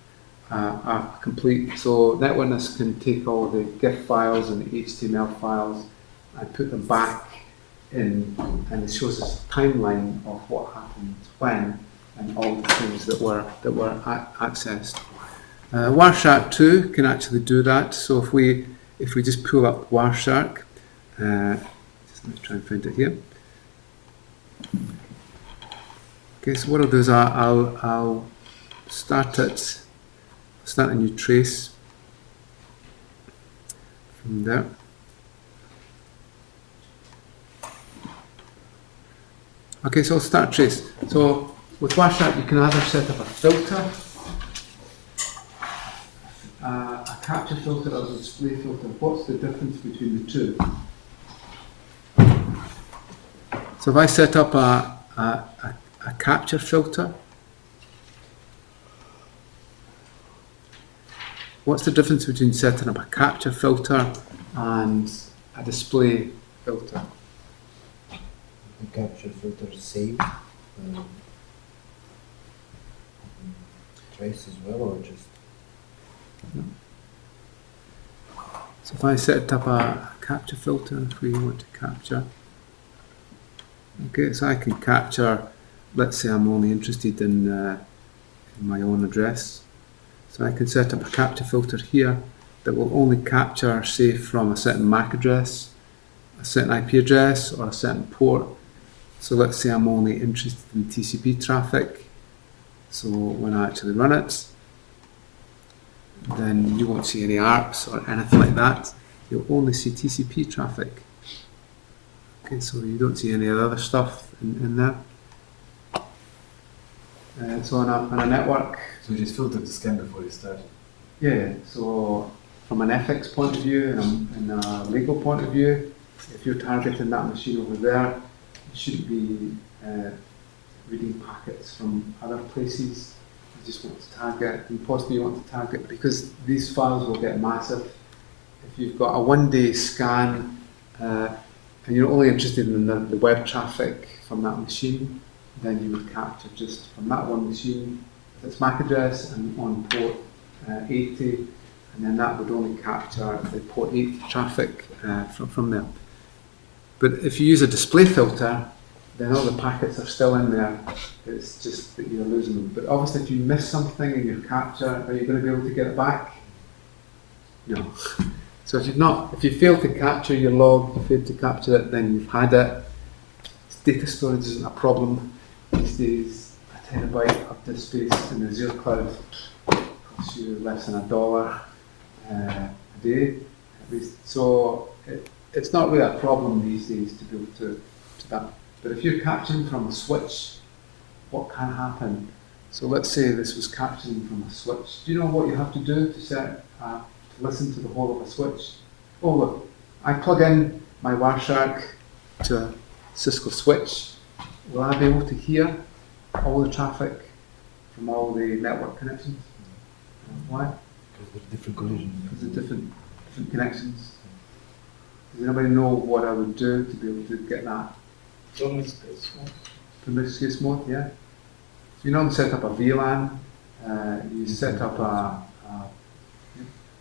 a complete. So NetWitness can take all the GIF files and the HTML files and put them back in, and it shows us a timeline of what happened when and all the things that were accessed. Wireshark 2 can actually do that. So if we just pull up Wireshark, just let me try and find it here. Okay, so what I'll do is I'll start a new trace from there. Okay, so I'll start trace. So with Wireshark you can either set up a filter, a capture filter or a display filter. What's the difference between the two? So if I set up a capture filter, what's the difference between setting up a capture filter and a display filter? The capture filter save trace as well, or just So if I set up a capture filter, if we want to capture, okay, so I can capture, let's say I'm only interested in my own address. So I can set up a capture filter here that will only capture, say, from a certain MAC address, a certain IP address, or a certain port. So let's say I'm only interested in TCP traffic. So when I actually run it, then you won't see any ARPs or anything like that. You'll only see TCP traffic. Okay, so you don't see any other stuff in there. So on a network. So you just filtered the scan before you started. Yeah, so from an ethics point of view and a legal point of view, if you're targeting that machine over there, you shouldn't be reading packets from other places. You just want to target, and possibly you want to target, because these files will get massive. If you've got a one-day scan and you're only interested in the web traffic from that machine, then you would capture just from that one machine its MAC address and on port 80, and then that would only capture the port 80 traffic from there. But if you use a display filter, then all the packets are still in there. It's just that you're losing them. But obviously, if you miss something in your capture, are you going to be able to get it back? No. So if you fail to capture your log, you failed to capture it, then you've had it. Data storage isn't a problem these days. A terabyte of disk space in Azure cloud costs you less than $1 a day, at least. So it's not really a problem these days to be able to that. But if you're capturing from a switch, what can happen? So let's say this was capturing from a switch. Do you know what you have to do to listen to the whole of a switch? Oh look, I plug in my Wireshark to a Cisco switch. Will I be able to hear all the traffic from all the network connections? Why? because there's different collisions. Because they're different connections. Does anybody know what I would do to be able to get that? Promiscuous mode, yeah. So you normally set up a VLAN, you set up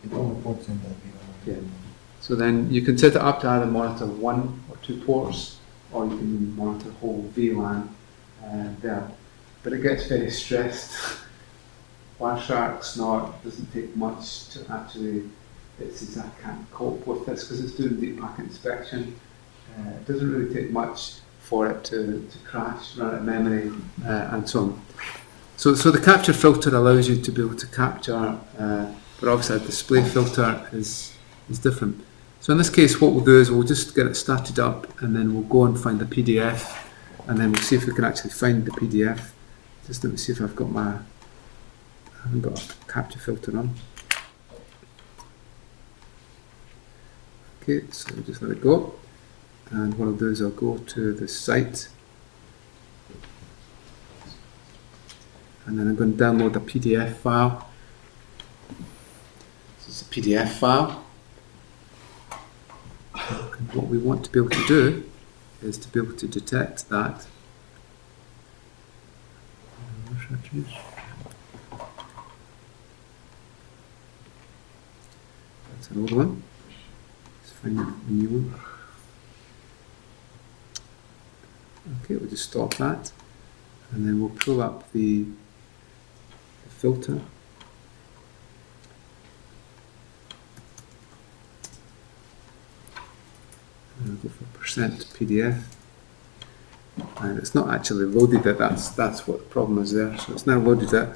It only ports in that Yeah. So then you can set it up to either monitor 1 or 2 ports, or you can monitor the whole VLAN there. But it gets very stressed. Wireshark's doesn't take much to actually, it says I can't cope with this because it's doing deep packet inspection. It doesn't really take much for it to crash, run out of memory, and so on. So the capture filter allows you to be able to capture, but obviously a display filter is different. So in this case, what we'll do is we'll just get it started up, and then we'll go and find the PDF, and then we'll see if we can actually find the PDF. Just let me see if I haven't got a capture filter on. Okay, so we'll just let it go. And what I'll do is I'll go to the site. And then I'm going to download a PDF file. This is a PDF file. And what we want to be able to do is to be able to detect that. Where should I choose? That's an old one. Let's find a new one. Okay, we'll just stop that. And then we'll pull up the filter. And I'll go for %PDF. And it's not actually loaded it, that's what the problem is there. So it's now loaded it.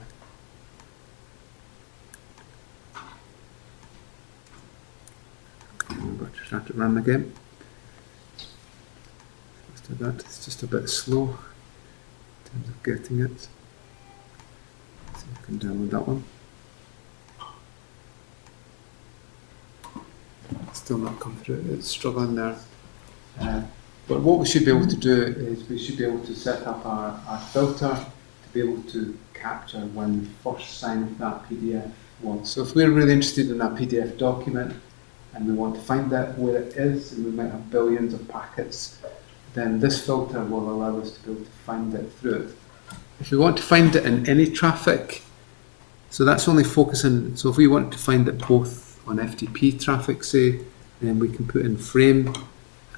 And we've got to start it run again. Let's do that. It's just a bit slow in terms of getting it. So I can download that one. It's still not come through, it's struggling there. But what we should be able to do is we should be able to set up our filter to be able to capture when the first sign of that PDF was. So if we're really interested in a PDF document and we want to find out where it is, and we might have billions of packets, then this filter will allow us to be able to find it through it. If we want to find it in any traffic, so that's only focusing, so if we want to find it both on FTP traffic, say, then we can put in frame,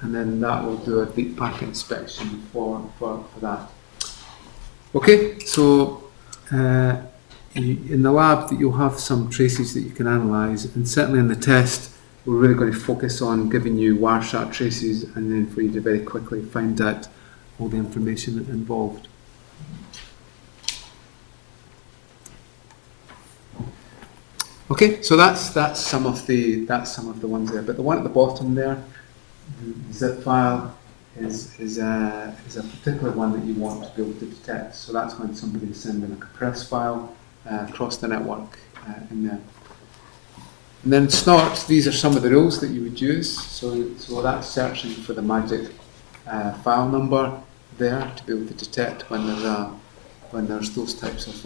and then that will do a deep packet inspection for that. Okay, so in the lab that you'll have some traces that you can analyse, and certainly in the test we're really going to focus on giving you Wireshark traces and then for you to very quickly find out all the information involved. Okay, so that's some of the ones there, but the one at the bottom there, the zip file, is a particular one that you want to be able to detect. So that's when somebody is sending a compressed file across the network in there. And then Snort, these are some of the rules that you would use. So that's searching for the magic file number there to be able to detect when there's those types of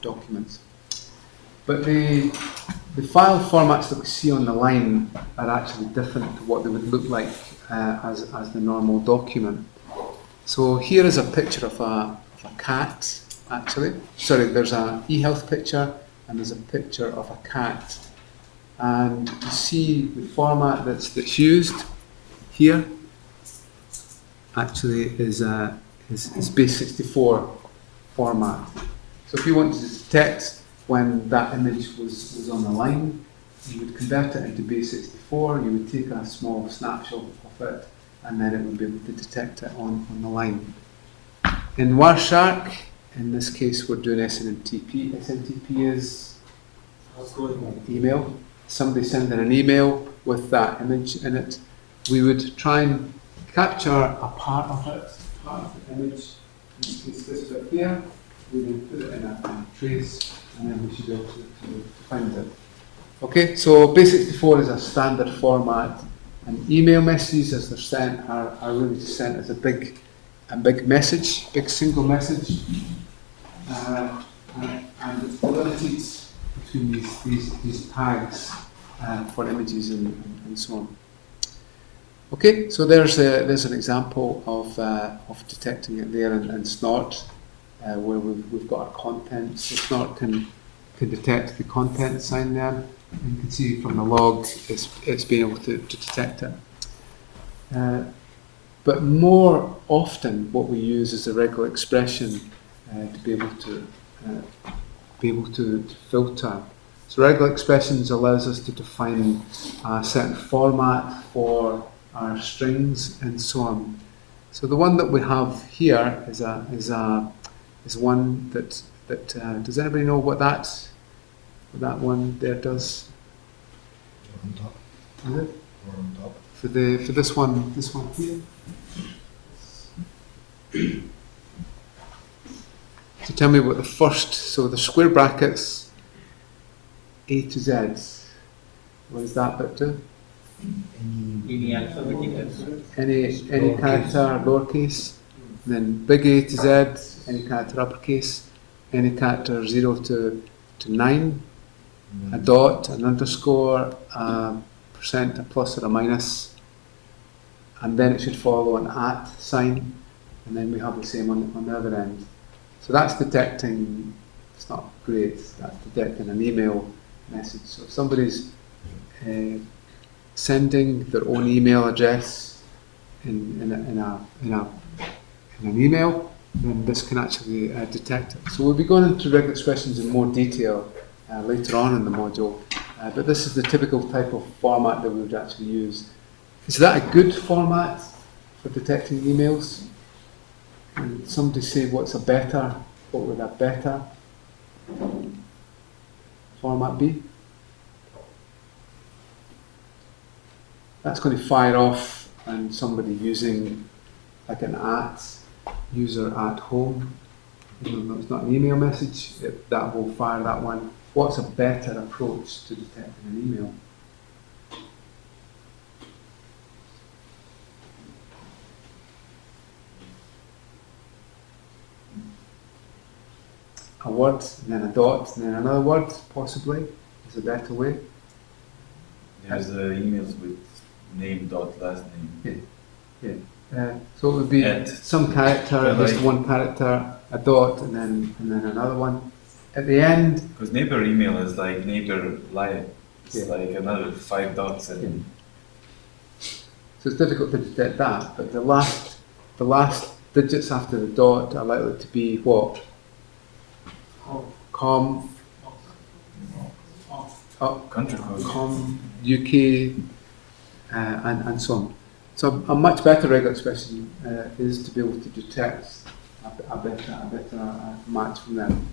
documents. But the file formats that we see on the line are actually different to what they would look like as the normal document. So here is a picture of a cat, actually. Sorry, there's an eHealth picture and there's a picture of a cat. And you see the format that's used here actually is base64 format. So if you want to detect when that image was on the line, you would convert it into base64, you would take a small snapshot of it, and then it would be able to detect it on the line. In Wireshark, in this case we're doing SNMTP. SNMTP is email. Somebody sending an email with that image in it. We would try and capture a part of it, part of the image, in this case this bit here. We then put it in a trace, and then we should be able to find it. Okay, so base64 is a standard format, and email messages as they're sent are really just sent as a big message, big single message, and it's limited between these tags for images and so on. Okay, so there's an example of detecting it there in Snort, where we've got our content. So Snort can detect the content sign there. And you can see from the log it's being able to detect it. But more often what we use is a regular expression to be able to filter. So regular expressions allows us to define a certain format for our strings and so on. So the one that we have here is one that does anybody know what that one there does? On top. Is it? Or on top. For this one here. So tell me what the first, so the square brackets A to Z. What does that bit do? any alphabetic any character lowercase, then big A to Z, any character uppercase, any character 0 to 9, a dot, an underscore, a percent, a plus or a minus, and then it should follow an at sign, and then we have the same on the other end. So that's detecting, it's not great, that's detecting an email message. So if somebody's sending their own email address in an email, then this can actually detect it. So we'll be going into regular expressions in more detail later on in the module, but this is the typical type of format that we would actually use. Is that a good format for detecting emails? Can somebody say what would a better format be? That's going to fire off and somebody using like an user at home. Even though it's not an email message, that will fire that one. What's a better approach to detecting an email? A word, and then a dot, and then another word, possibly, is a better way. There's emails with name dot last name. So it would be And some character, yeah, just like- one character, a dot, and then another one. At the end, Because neighbor email is like neighbor line. It's Yeah. like another 5 dots and so it's difficult to detect that, but the last digits after the dot are likely to be what? Com, country code. com, UK, and so on. So a much better regular expression is to be able to detect a better match from them.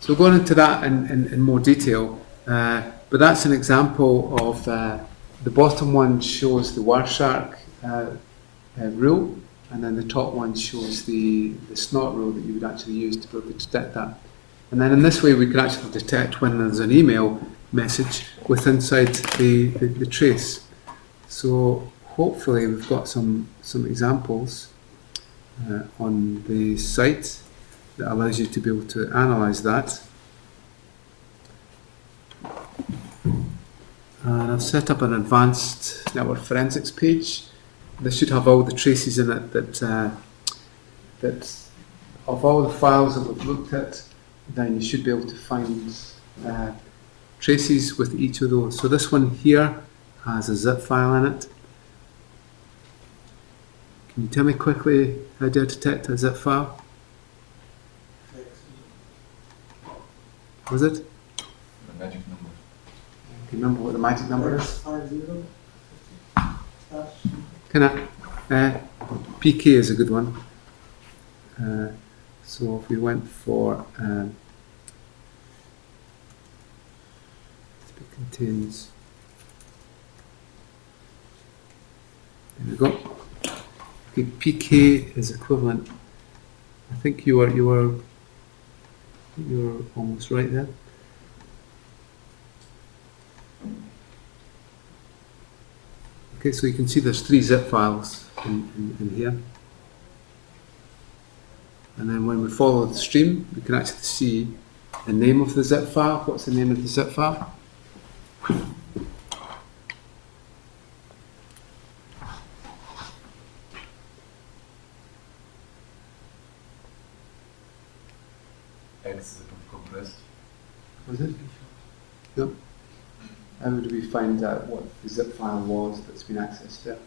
So we're going into that in more detail, but that's an example of the bottom one shows the Wireshark rule, and then the top one shows the snot rule that you would actually use to be able to detect that. And then in this way we can actually detect when there's an email message with inside the trace. So hopefully we've got some examples on the site that allows you to be able to analyse that. And I've set up an advanced network forensics page. This should have all the traces in it that of all the files that we've looked at, then you should be able to find traces with each of those. So this one here has a zip file in it. Can you tell me quickly how do I detect a zip file? Was it? The magic number. Do you remember what the magic number is? 50 slash. Can I? PK is a good one. So if we went for it contains. There we go. Okay, PK is equivalent. I think you were almost right there. Okay, so you can see there's 3 zip files in here. And then when we follow the stream, we can actually see the name of the zip file. What's the name of the zip file? X is compressed. Was it? Yep. How would we find out what the zip file was that's been accessed there?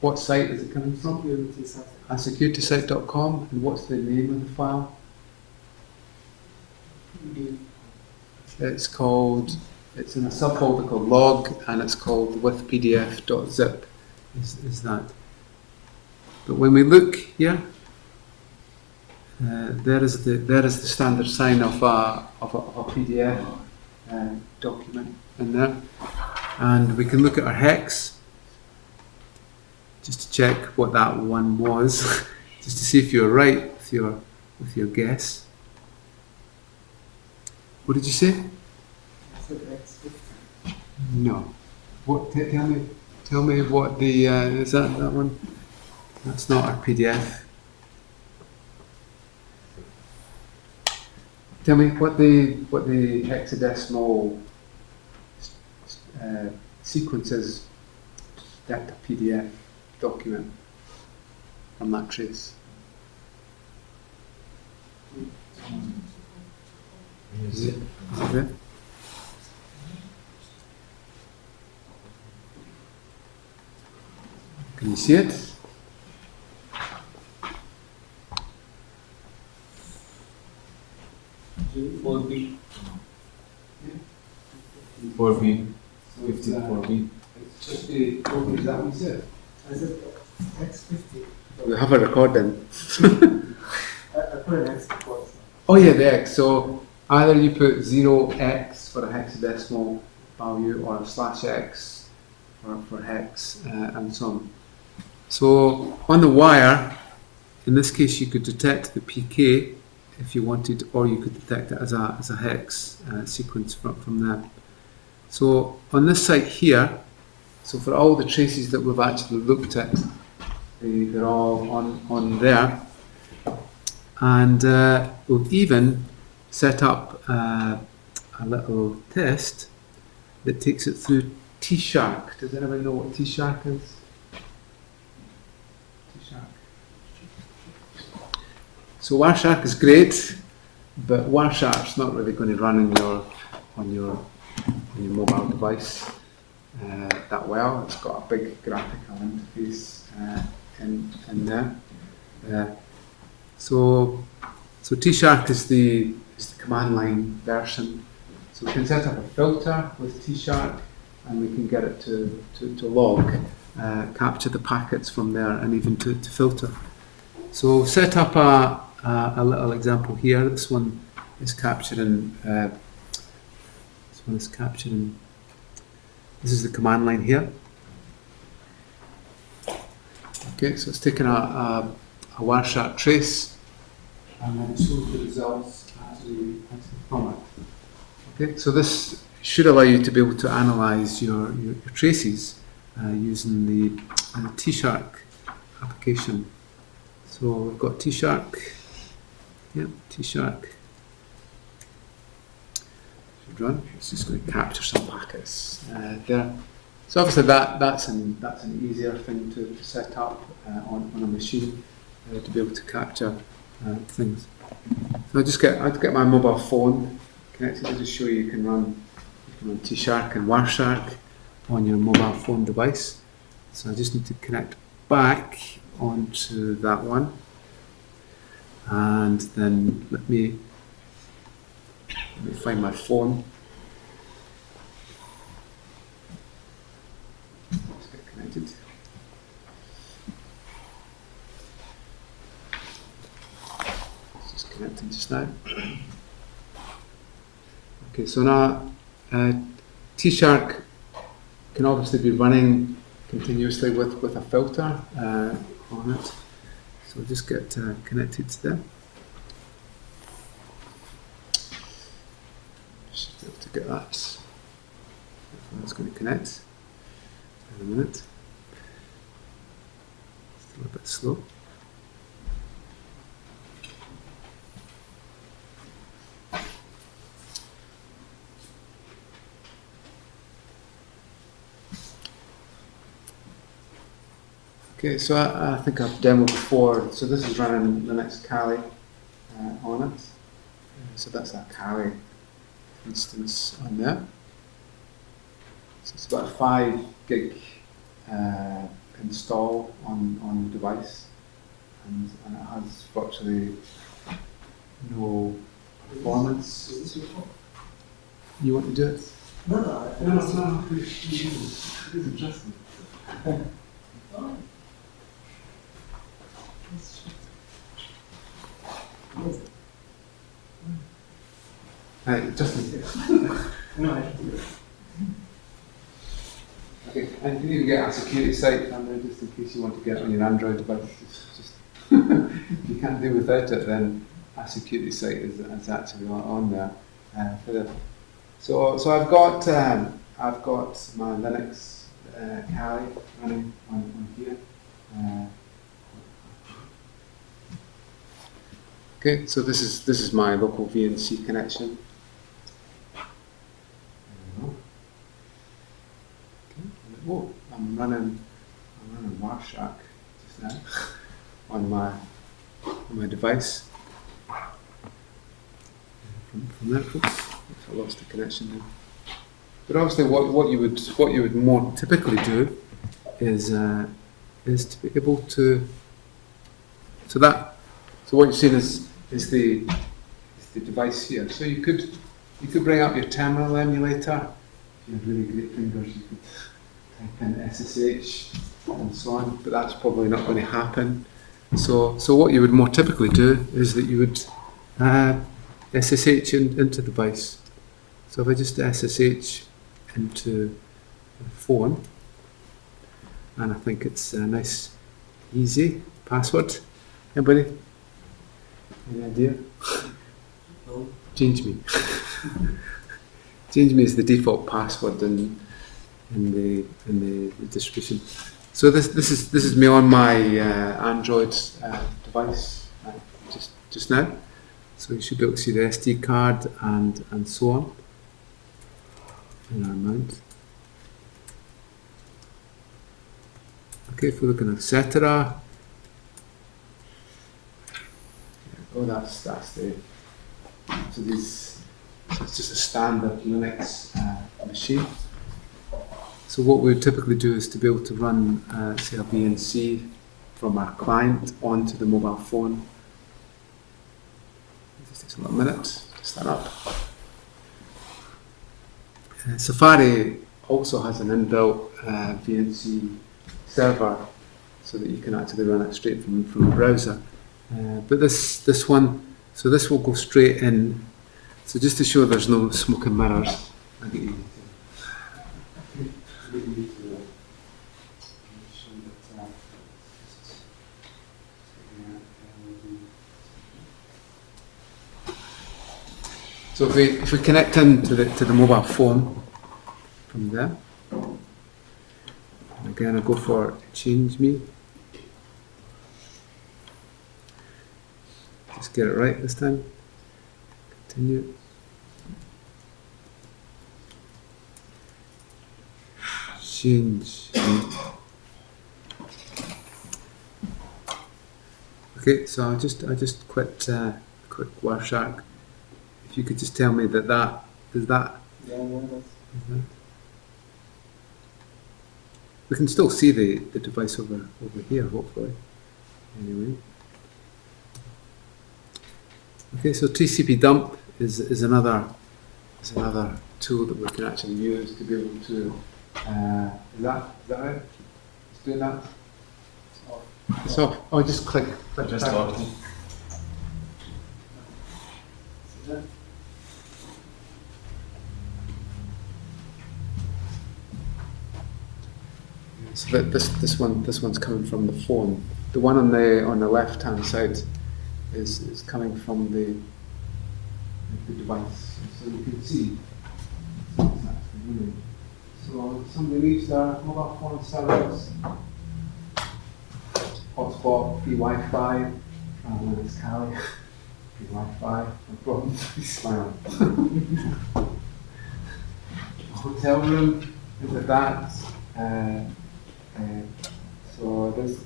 What site is it coming from? Security site. Securitysite.com. And what's the name of the file? It's in a subfolder called log, and it's called with pdf.zip. Is that? But when we look here, there is the standard sign of a PDF document in there, and we can look at our hex just to check what that one was, just to see if you're right with your guess. What did you say? I said X50. No. What? Tell me what the is that one? That's not a PDF. Tell me what the hexadecimal sequence is. That a PDF document from that trace. Is it there? Can you see it? Four B. 4B, 54B. It's just the is that what you said? I said X50. We have a recording. I put an X before. Oh yeah, the X. So either you put 0x for a hexadecimal value or a /x for hex and so on. So on the wire, in this case you could detect the PK if you wanted, or you could detect it as a hex sequence from there. So on this site here, so for all the traces that we've actually looked at, they're all on there. And we've even set up a little test that takes it through T-Shark. Does anyone know what T-Shark is? T-Shark. So Wireshark is great, but Wireshark's not really going to run on your mobile device that well. It's got a big graphical interface in there. So T-Shark is the command line version. So we can set up a filter with T-Shark, and we can get it to log, capture the packets from there, and even to filter. So set up a little example here. This one is capturing. This is the command line here. Okay, so it's taken a Wireshark trace, and then it shows the results actually from it. Okay, so this should allow you to be able to analyze your traces using the T-Shark application. So we've got T-Shark. Yep, T-Shark. Should run. It's just going to capture some packets there. So obviously that's an easier thing to set up on a machine to be able to capture things. So I'd get my mobile phone connected. I'll just show you can run T-Shark and Wireshark on your mobile phone device. So I just need to connect back onto that one, and then let me find my phone. Let's get connected. It's just connecting just now. Okay, so now T-Shark can obviously be running continuously with a filter on it. So just get connected to them. Should be able to get that. It's going to connect in a minute. Still a bit slow. Okay, so I think I've demoed before. So this is running Linux Kali on it. So that's a Kali instance on there. So it's about a 5 gig install on the device, and it has virtually no performance. You want to do it? No. It's interesting. Justin. No, Okay, and you can even get a security site on there just in case you want to get it on your Android device. Just if you can't do without it, then a security site is actually on there for the. So I've got I've got my Linux Kali running on here. Okay, so this is my local VNC connection. There we go. Okay. Oh, I'm running Warshak just now on my device. From there, oops, I lost the connection there. But obviously, what you would more typically do is to be able to. So what you're seeing is the device here. So you could bring up your terminal emulator. If you have really great fingers, you could type in SSH and so on. But that's probably not going to happen. So what you would more typically do is that you would SSH into the device. So if I just SSH into the phone, and I think it's a nice, easy password. Anybody? Any idea? No. Change me. Change me is the default password in the distribution. So this is me on my Android device just now. So you should be able to see the SD card and so on in our mount. Okay, if we look at etc. Oh, that's the. So it's just a standard Linux machine. So what we would typically do is to be able to run, say, a VNC from our client onto the mobile phone. It just takes a little minute to start up. Safari also has an inbuilt VNC server, so that you can actually run it straight from the browser. But this one, so this will go straight in. So just to show there's no smoke and mirrors, I'll get you to show that. So if we connect in to the mobile phone from there, and again I go for change me. Just get it right this time. Continue. Change. Okay, so I just quit Warshak. If you could just tell me is that. Yeah, We can still see the device over here, hopefully. Anyway. Okay, so TCP dump is another tool that we can actually use to be able to. Is that right? It's doing that. It's off. Oh, just click. Just back. off. So that this one's coming from the phone. The one on the left hand side is coming from the device. So you can see. So somebody leaves their mobile phone service, hotspot, free Wi-Fi, Linux Kali, free Wi-Fi, no problem. Smile. Hotel room is at that. So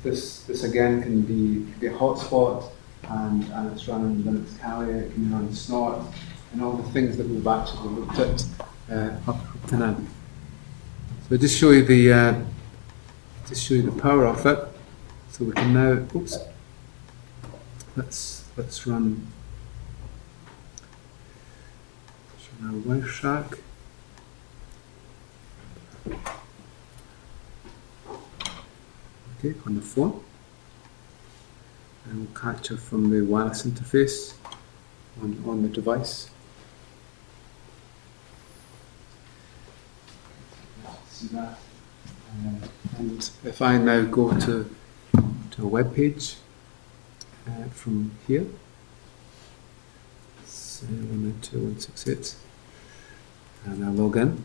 this again can be a hotspot, and it's running Linux Kali. It can run Snort, and all the things that we've actually looked at up to now. So just show you the power of it. So we can now. Oops. Let's run. Our Wireshark. Okay, on the phone, and we'll capture from the wireless interface on the device. See that? And if I now go to a web page from here, 192.168, and I log in.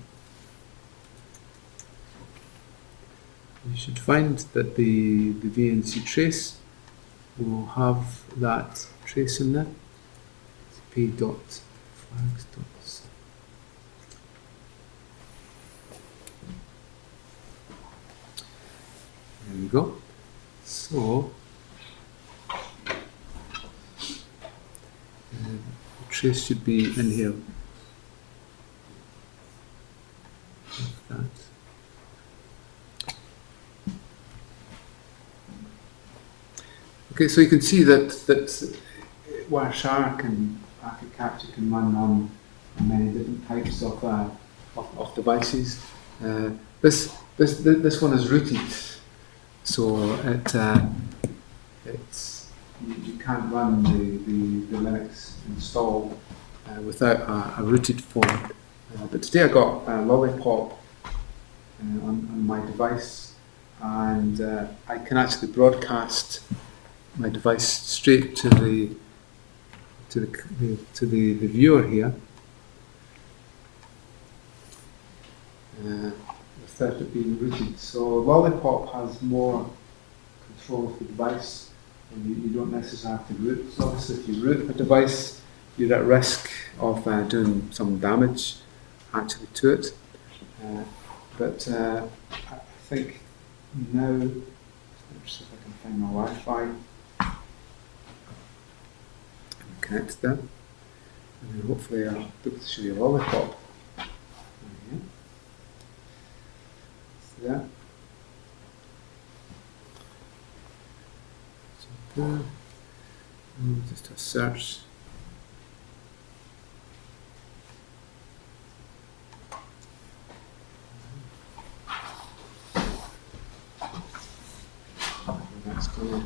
you should find that the VNC trace will have that trace in there. P.flags. There we go. So the trace should be in here. Like that. Okay, so you can see that Wireshark and Packet Capture can run on many different types of devices. This one is rooted, so you can't run the Linux install without a rooted form. But today I got Lollipop on my device, and I can actually broadcast my device straight to the viewer here, without it being rooted. So Lollipop has more control of the device, and you don't necessarily have to root. So obviously, if you root a device, you're at risk of doing some damage actually to it. But I think now, let's see if I can find my Wi-Fi. Connect them, and then hopefully I'll be able to show you a Lollipop. See that? So there, and just a search. That's going on.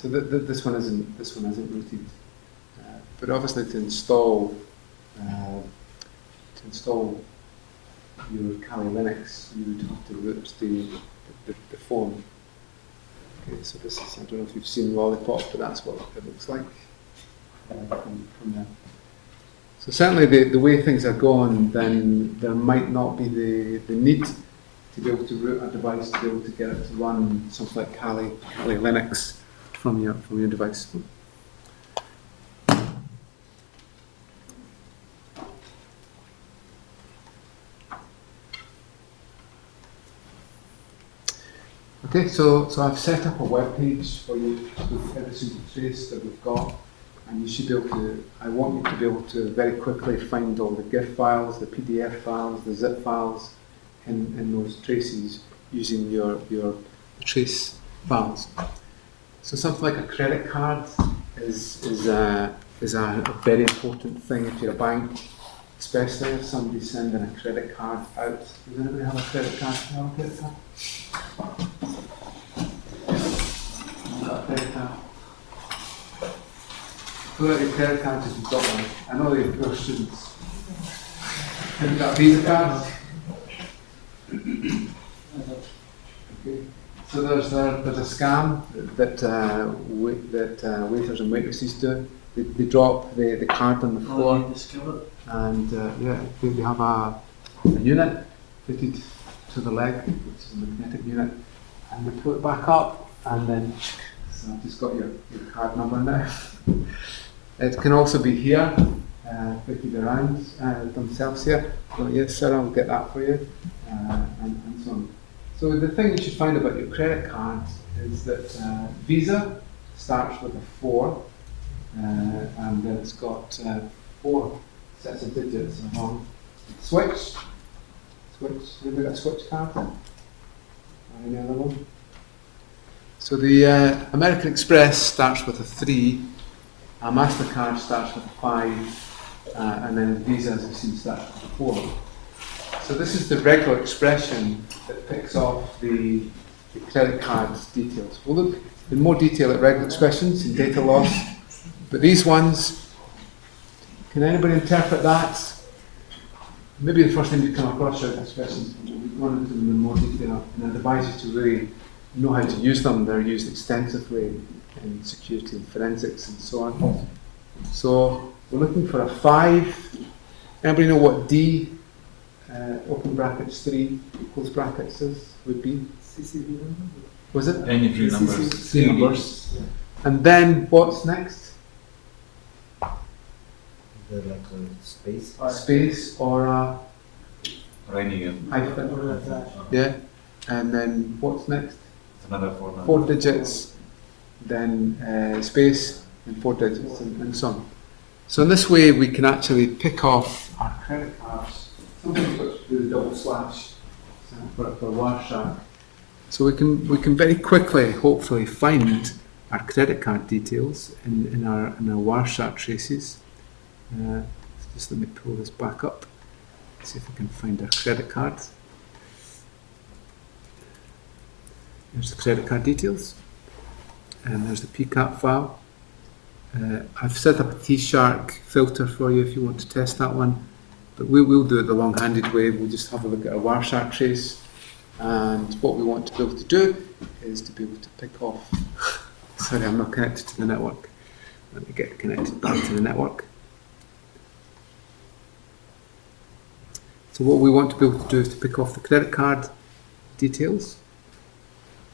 So this one isn't rooted, but obviously to install your Kali Linux, you would have to root the phone. Okay, so this is, I don't know if you've seen Lollipop, but that's what it looks like from there. So certainly the way things are going, then there might not be the need to be able to root a device to be able to get it to run something like Kali Linux from your device. Okay, so I've set up a web page for you with every single trace that we've got, and you should be able to. I want you to be able to very quickly find all the GIF files, the PDF files, the zip files in those traces using your trace files. So something like a credit card is a very important thing if you're a bank, especially if somebody's sending a credit card out. Does anybody have a credit card? Have a credit card? Got a credit card? Pull out your credit cards if you've got one. I know you're poor students. Have you got a Visa card? Okay. So there's a scam that waiters and waitresses do. They drop the card on the floor, and they have a unit fitted to the leg, which is a magnetic unit, and they pull it back up, and then so I've just got your card number now. It can also be here, fitted around themselves here. So yes, sir, I'll get that for you, and so on. So the thing you should find about your credit card is that Visa starts with a 4, and then it's got 4 sets of digits along. Switch. Anybody got a Switch card? Or any other one? So the American Express starts with a 3, a MasterCard starts with a 5, and then Visa, as you've seen, starts with a 4. So this is the regular expression that picks off the credit card details. We'll look in more detail at regular expressions and data loss, but these ones, can anybody interpret that? Maybe the first time you come across regular expressions, we'll go into them in more detail, and I'd advise you to really know how to use them. They're used extensively in security and forensics and so on. So we're looking for a 5, Anybody know what D, open brackets 3, close brackets would be? CCV number? Was it? Any three numbers. Three numbers. And then what's next? Is there like a space? A space or a Writing it. hyphen? Or a dash. Yeah. And then what's next? It's another 4 numbers. 4 digits, then space, and 4 digits, and so on. So in this way, we can actually pick off our credit cards. Sometimes we do the double slash for Wireshark. So we can very quickly, hopefully, find our credit card details in our Wireshark traces. Just let me pull this back up. See if we can find our credit cards. There's the credit card details, and there's the PCAP file. I've set up a T-Shark filter for you if you want to test that one, but we'll do it the long-handed way. We'll just have a look at our Wireshark trace, and what we want to be able to do is to be able to pick off. Sorry, I'm not connected to the network. Let me get connected back to the network. So what we want to be able to do is to pick off the credit card details,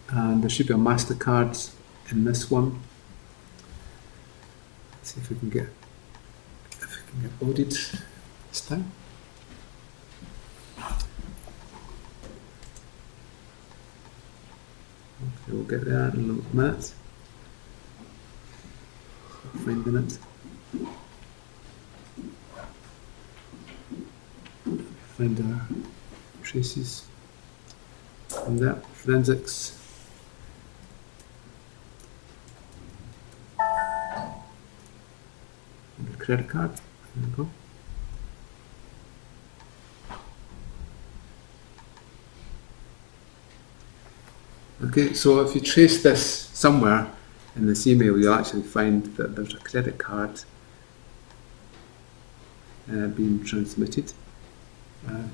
and there should be a MasterCard in this one. Let's see if we can get loaded this time. Okay, we'll get there in a little minute. Finding it. Find our traces from that forensics. And the credit card. There we go. Okay, so if you trace this somewhere in this email, you'll actually find that there's a credit card being transmitted.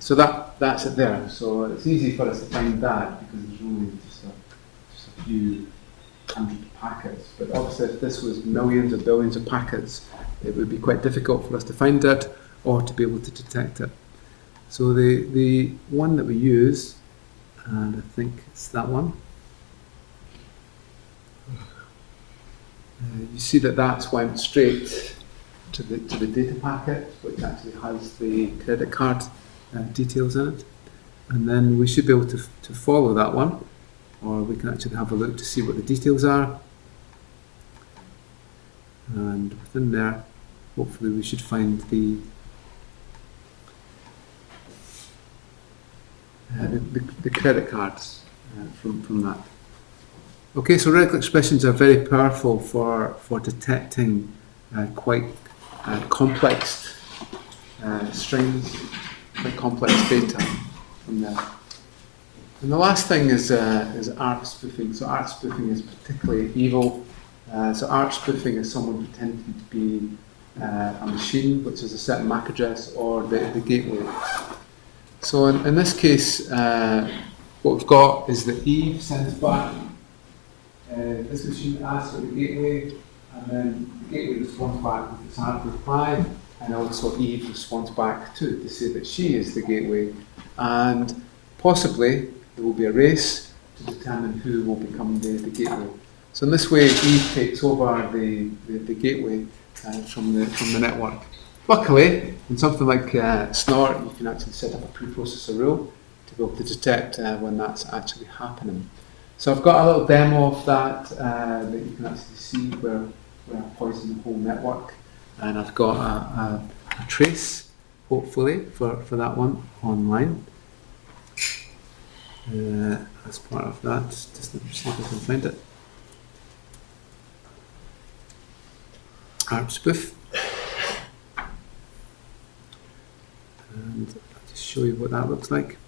So that's it there. So it's easy for us to find that because there's only just a few hundred packets. But obviously, if this was millions or billions of packets, it would be quite difficult for us to find it or to be able to detect it. So the one that we use, and I think it's that one. You see that that's went straight to the data packet, which actually has the credit card details in it, and then we should be able to follow that one, or we can actually have a look to see what the details are, and within there hopefully we should find the credit cards from that. Okay, so radical expressions are very powerful for detecting quite complex strings, quite complex data from there. And the last thing is ARP spoofing. So ARP spoofing is particularly evil. So ARP spoofing is someone pretending to be a machine, which is a certain MAC address, or the gateway. So in this case, what we've got is that Eve sends back this machine asks for the gateway, and then the gateway responds back with its ARP reply, and also Eve responds back to say that she is the gateway, and possibly there will be a race to determine who will become the gateway. So in this way, Eve takes over the gateway from the network. Luckily, in something like Snort, you can actually set up a preprocessor rule to be able to detect when that's actually happening. So I've got a little demo of that that you can actually see where I poison the whole network, and I've got a trace, hopefully, for that one online. As part of that, just let me see if I can find it. ARP spoof. And I'll just show you what that looks like.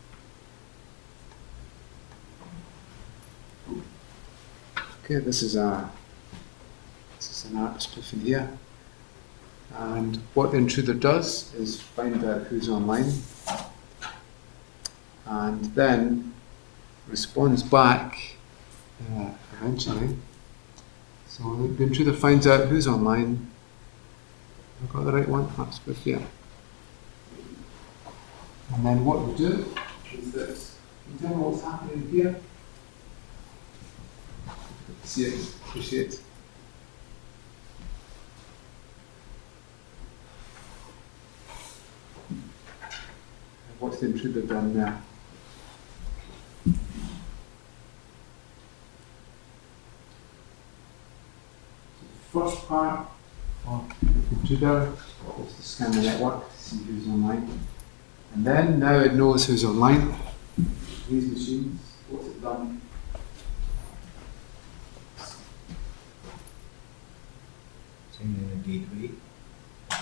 Okay, this is an ARP spoof in here, and what the intruder does is find out who's online, and then responds back eventually. So the intruder finds out who's online. I've got the right one. ARP spoof, yeah. And then what we do is that we tell me what's happening here. See it, appreciate. What's the intruder done there? First part of the intruder is to scan the network to see who's online. And then, now it knows who's online. These machines, what's it done? Same in a gateway,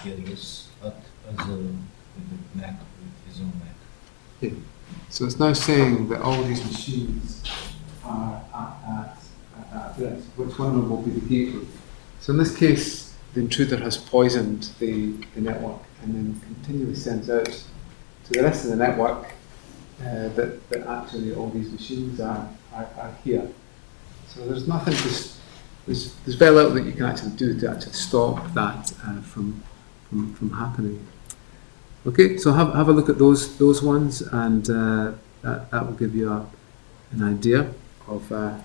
alias, but as a with a Mac, with his own Mac. So it's now saying that all these machines are at that address. Which one of them will be the gateway? So in this case, the intruder has poisoned the network and then continually sends out to the rest of the network that actually all these machines are here. So there's nothing there's very little that you can actually do to actually stop that from happening. Okay, so have a look at those ones, and that will give you an idea of that.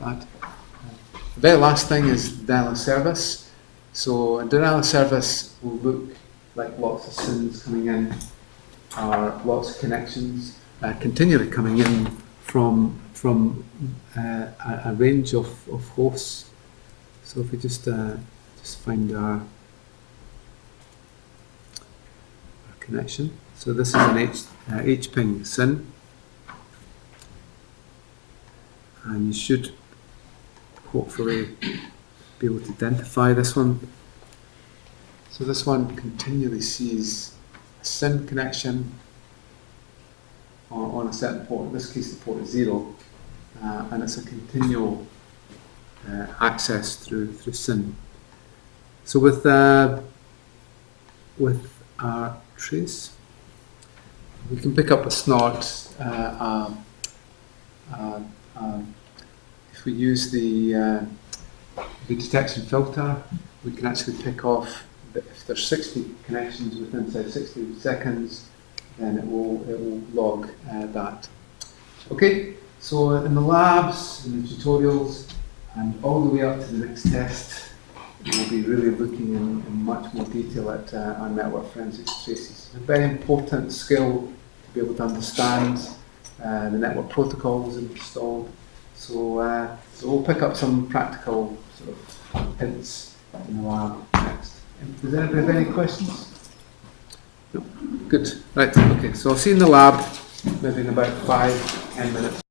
The very last thing is denial of service. So a denial of service will look like lots of SINs coming in, or lots of connections continually coming in from a range of hosts. So if we just find our connection. So this is an HPing SIN, and you should hopefully be able to identify this one. So this one continually sees a SIN connection on a certain port. In this case, the port is 0, and it's a continual access through SIN. So with our trace, we can pick up a snort. If we use the detection filter, we can actually pick off that if there's 60 connections within say 60 seconds, then it will log that. Okay, so in the labs, in the tutorials, and all the way up to the next test, we'll be really looking in much more detail at our network forensics traces. It's a very important skill to be able to understand the network protocols installed. So we'll pick up some practical sort of hints in the lab next. Does anybody have any questions? No? Good. Right, okay, so I'll see you in the lab maybe in about 5-10 minutes.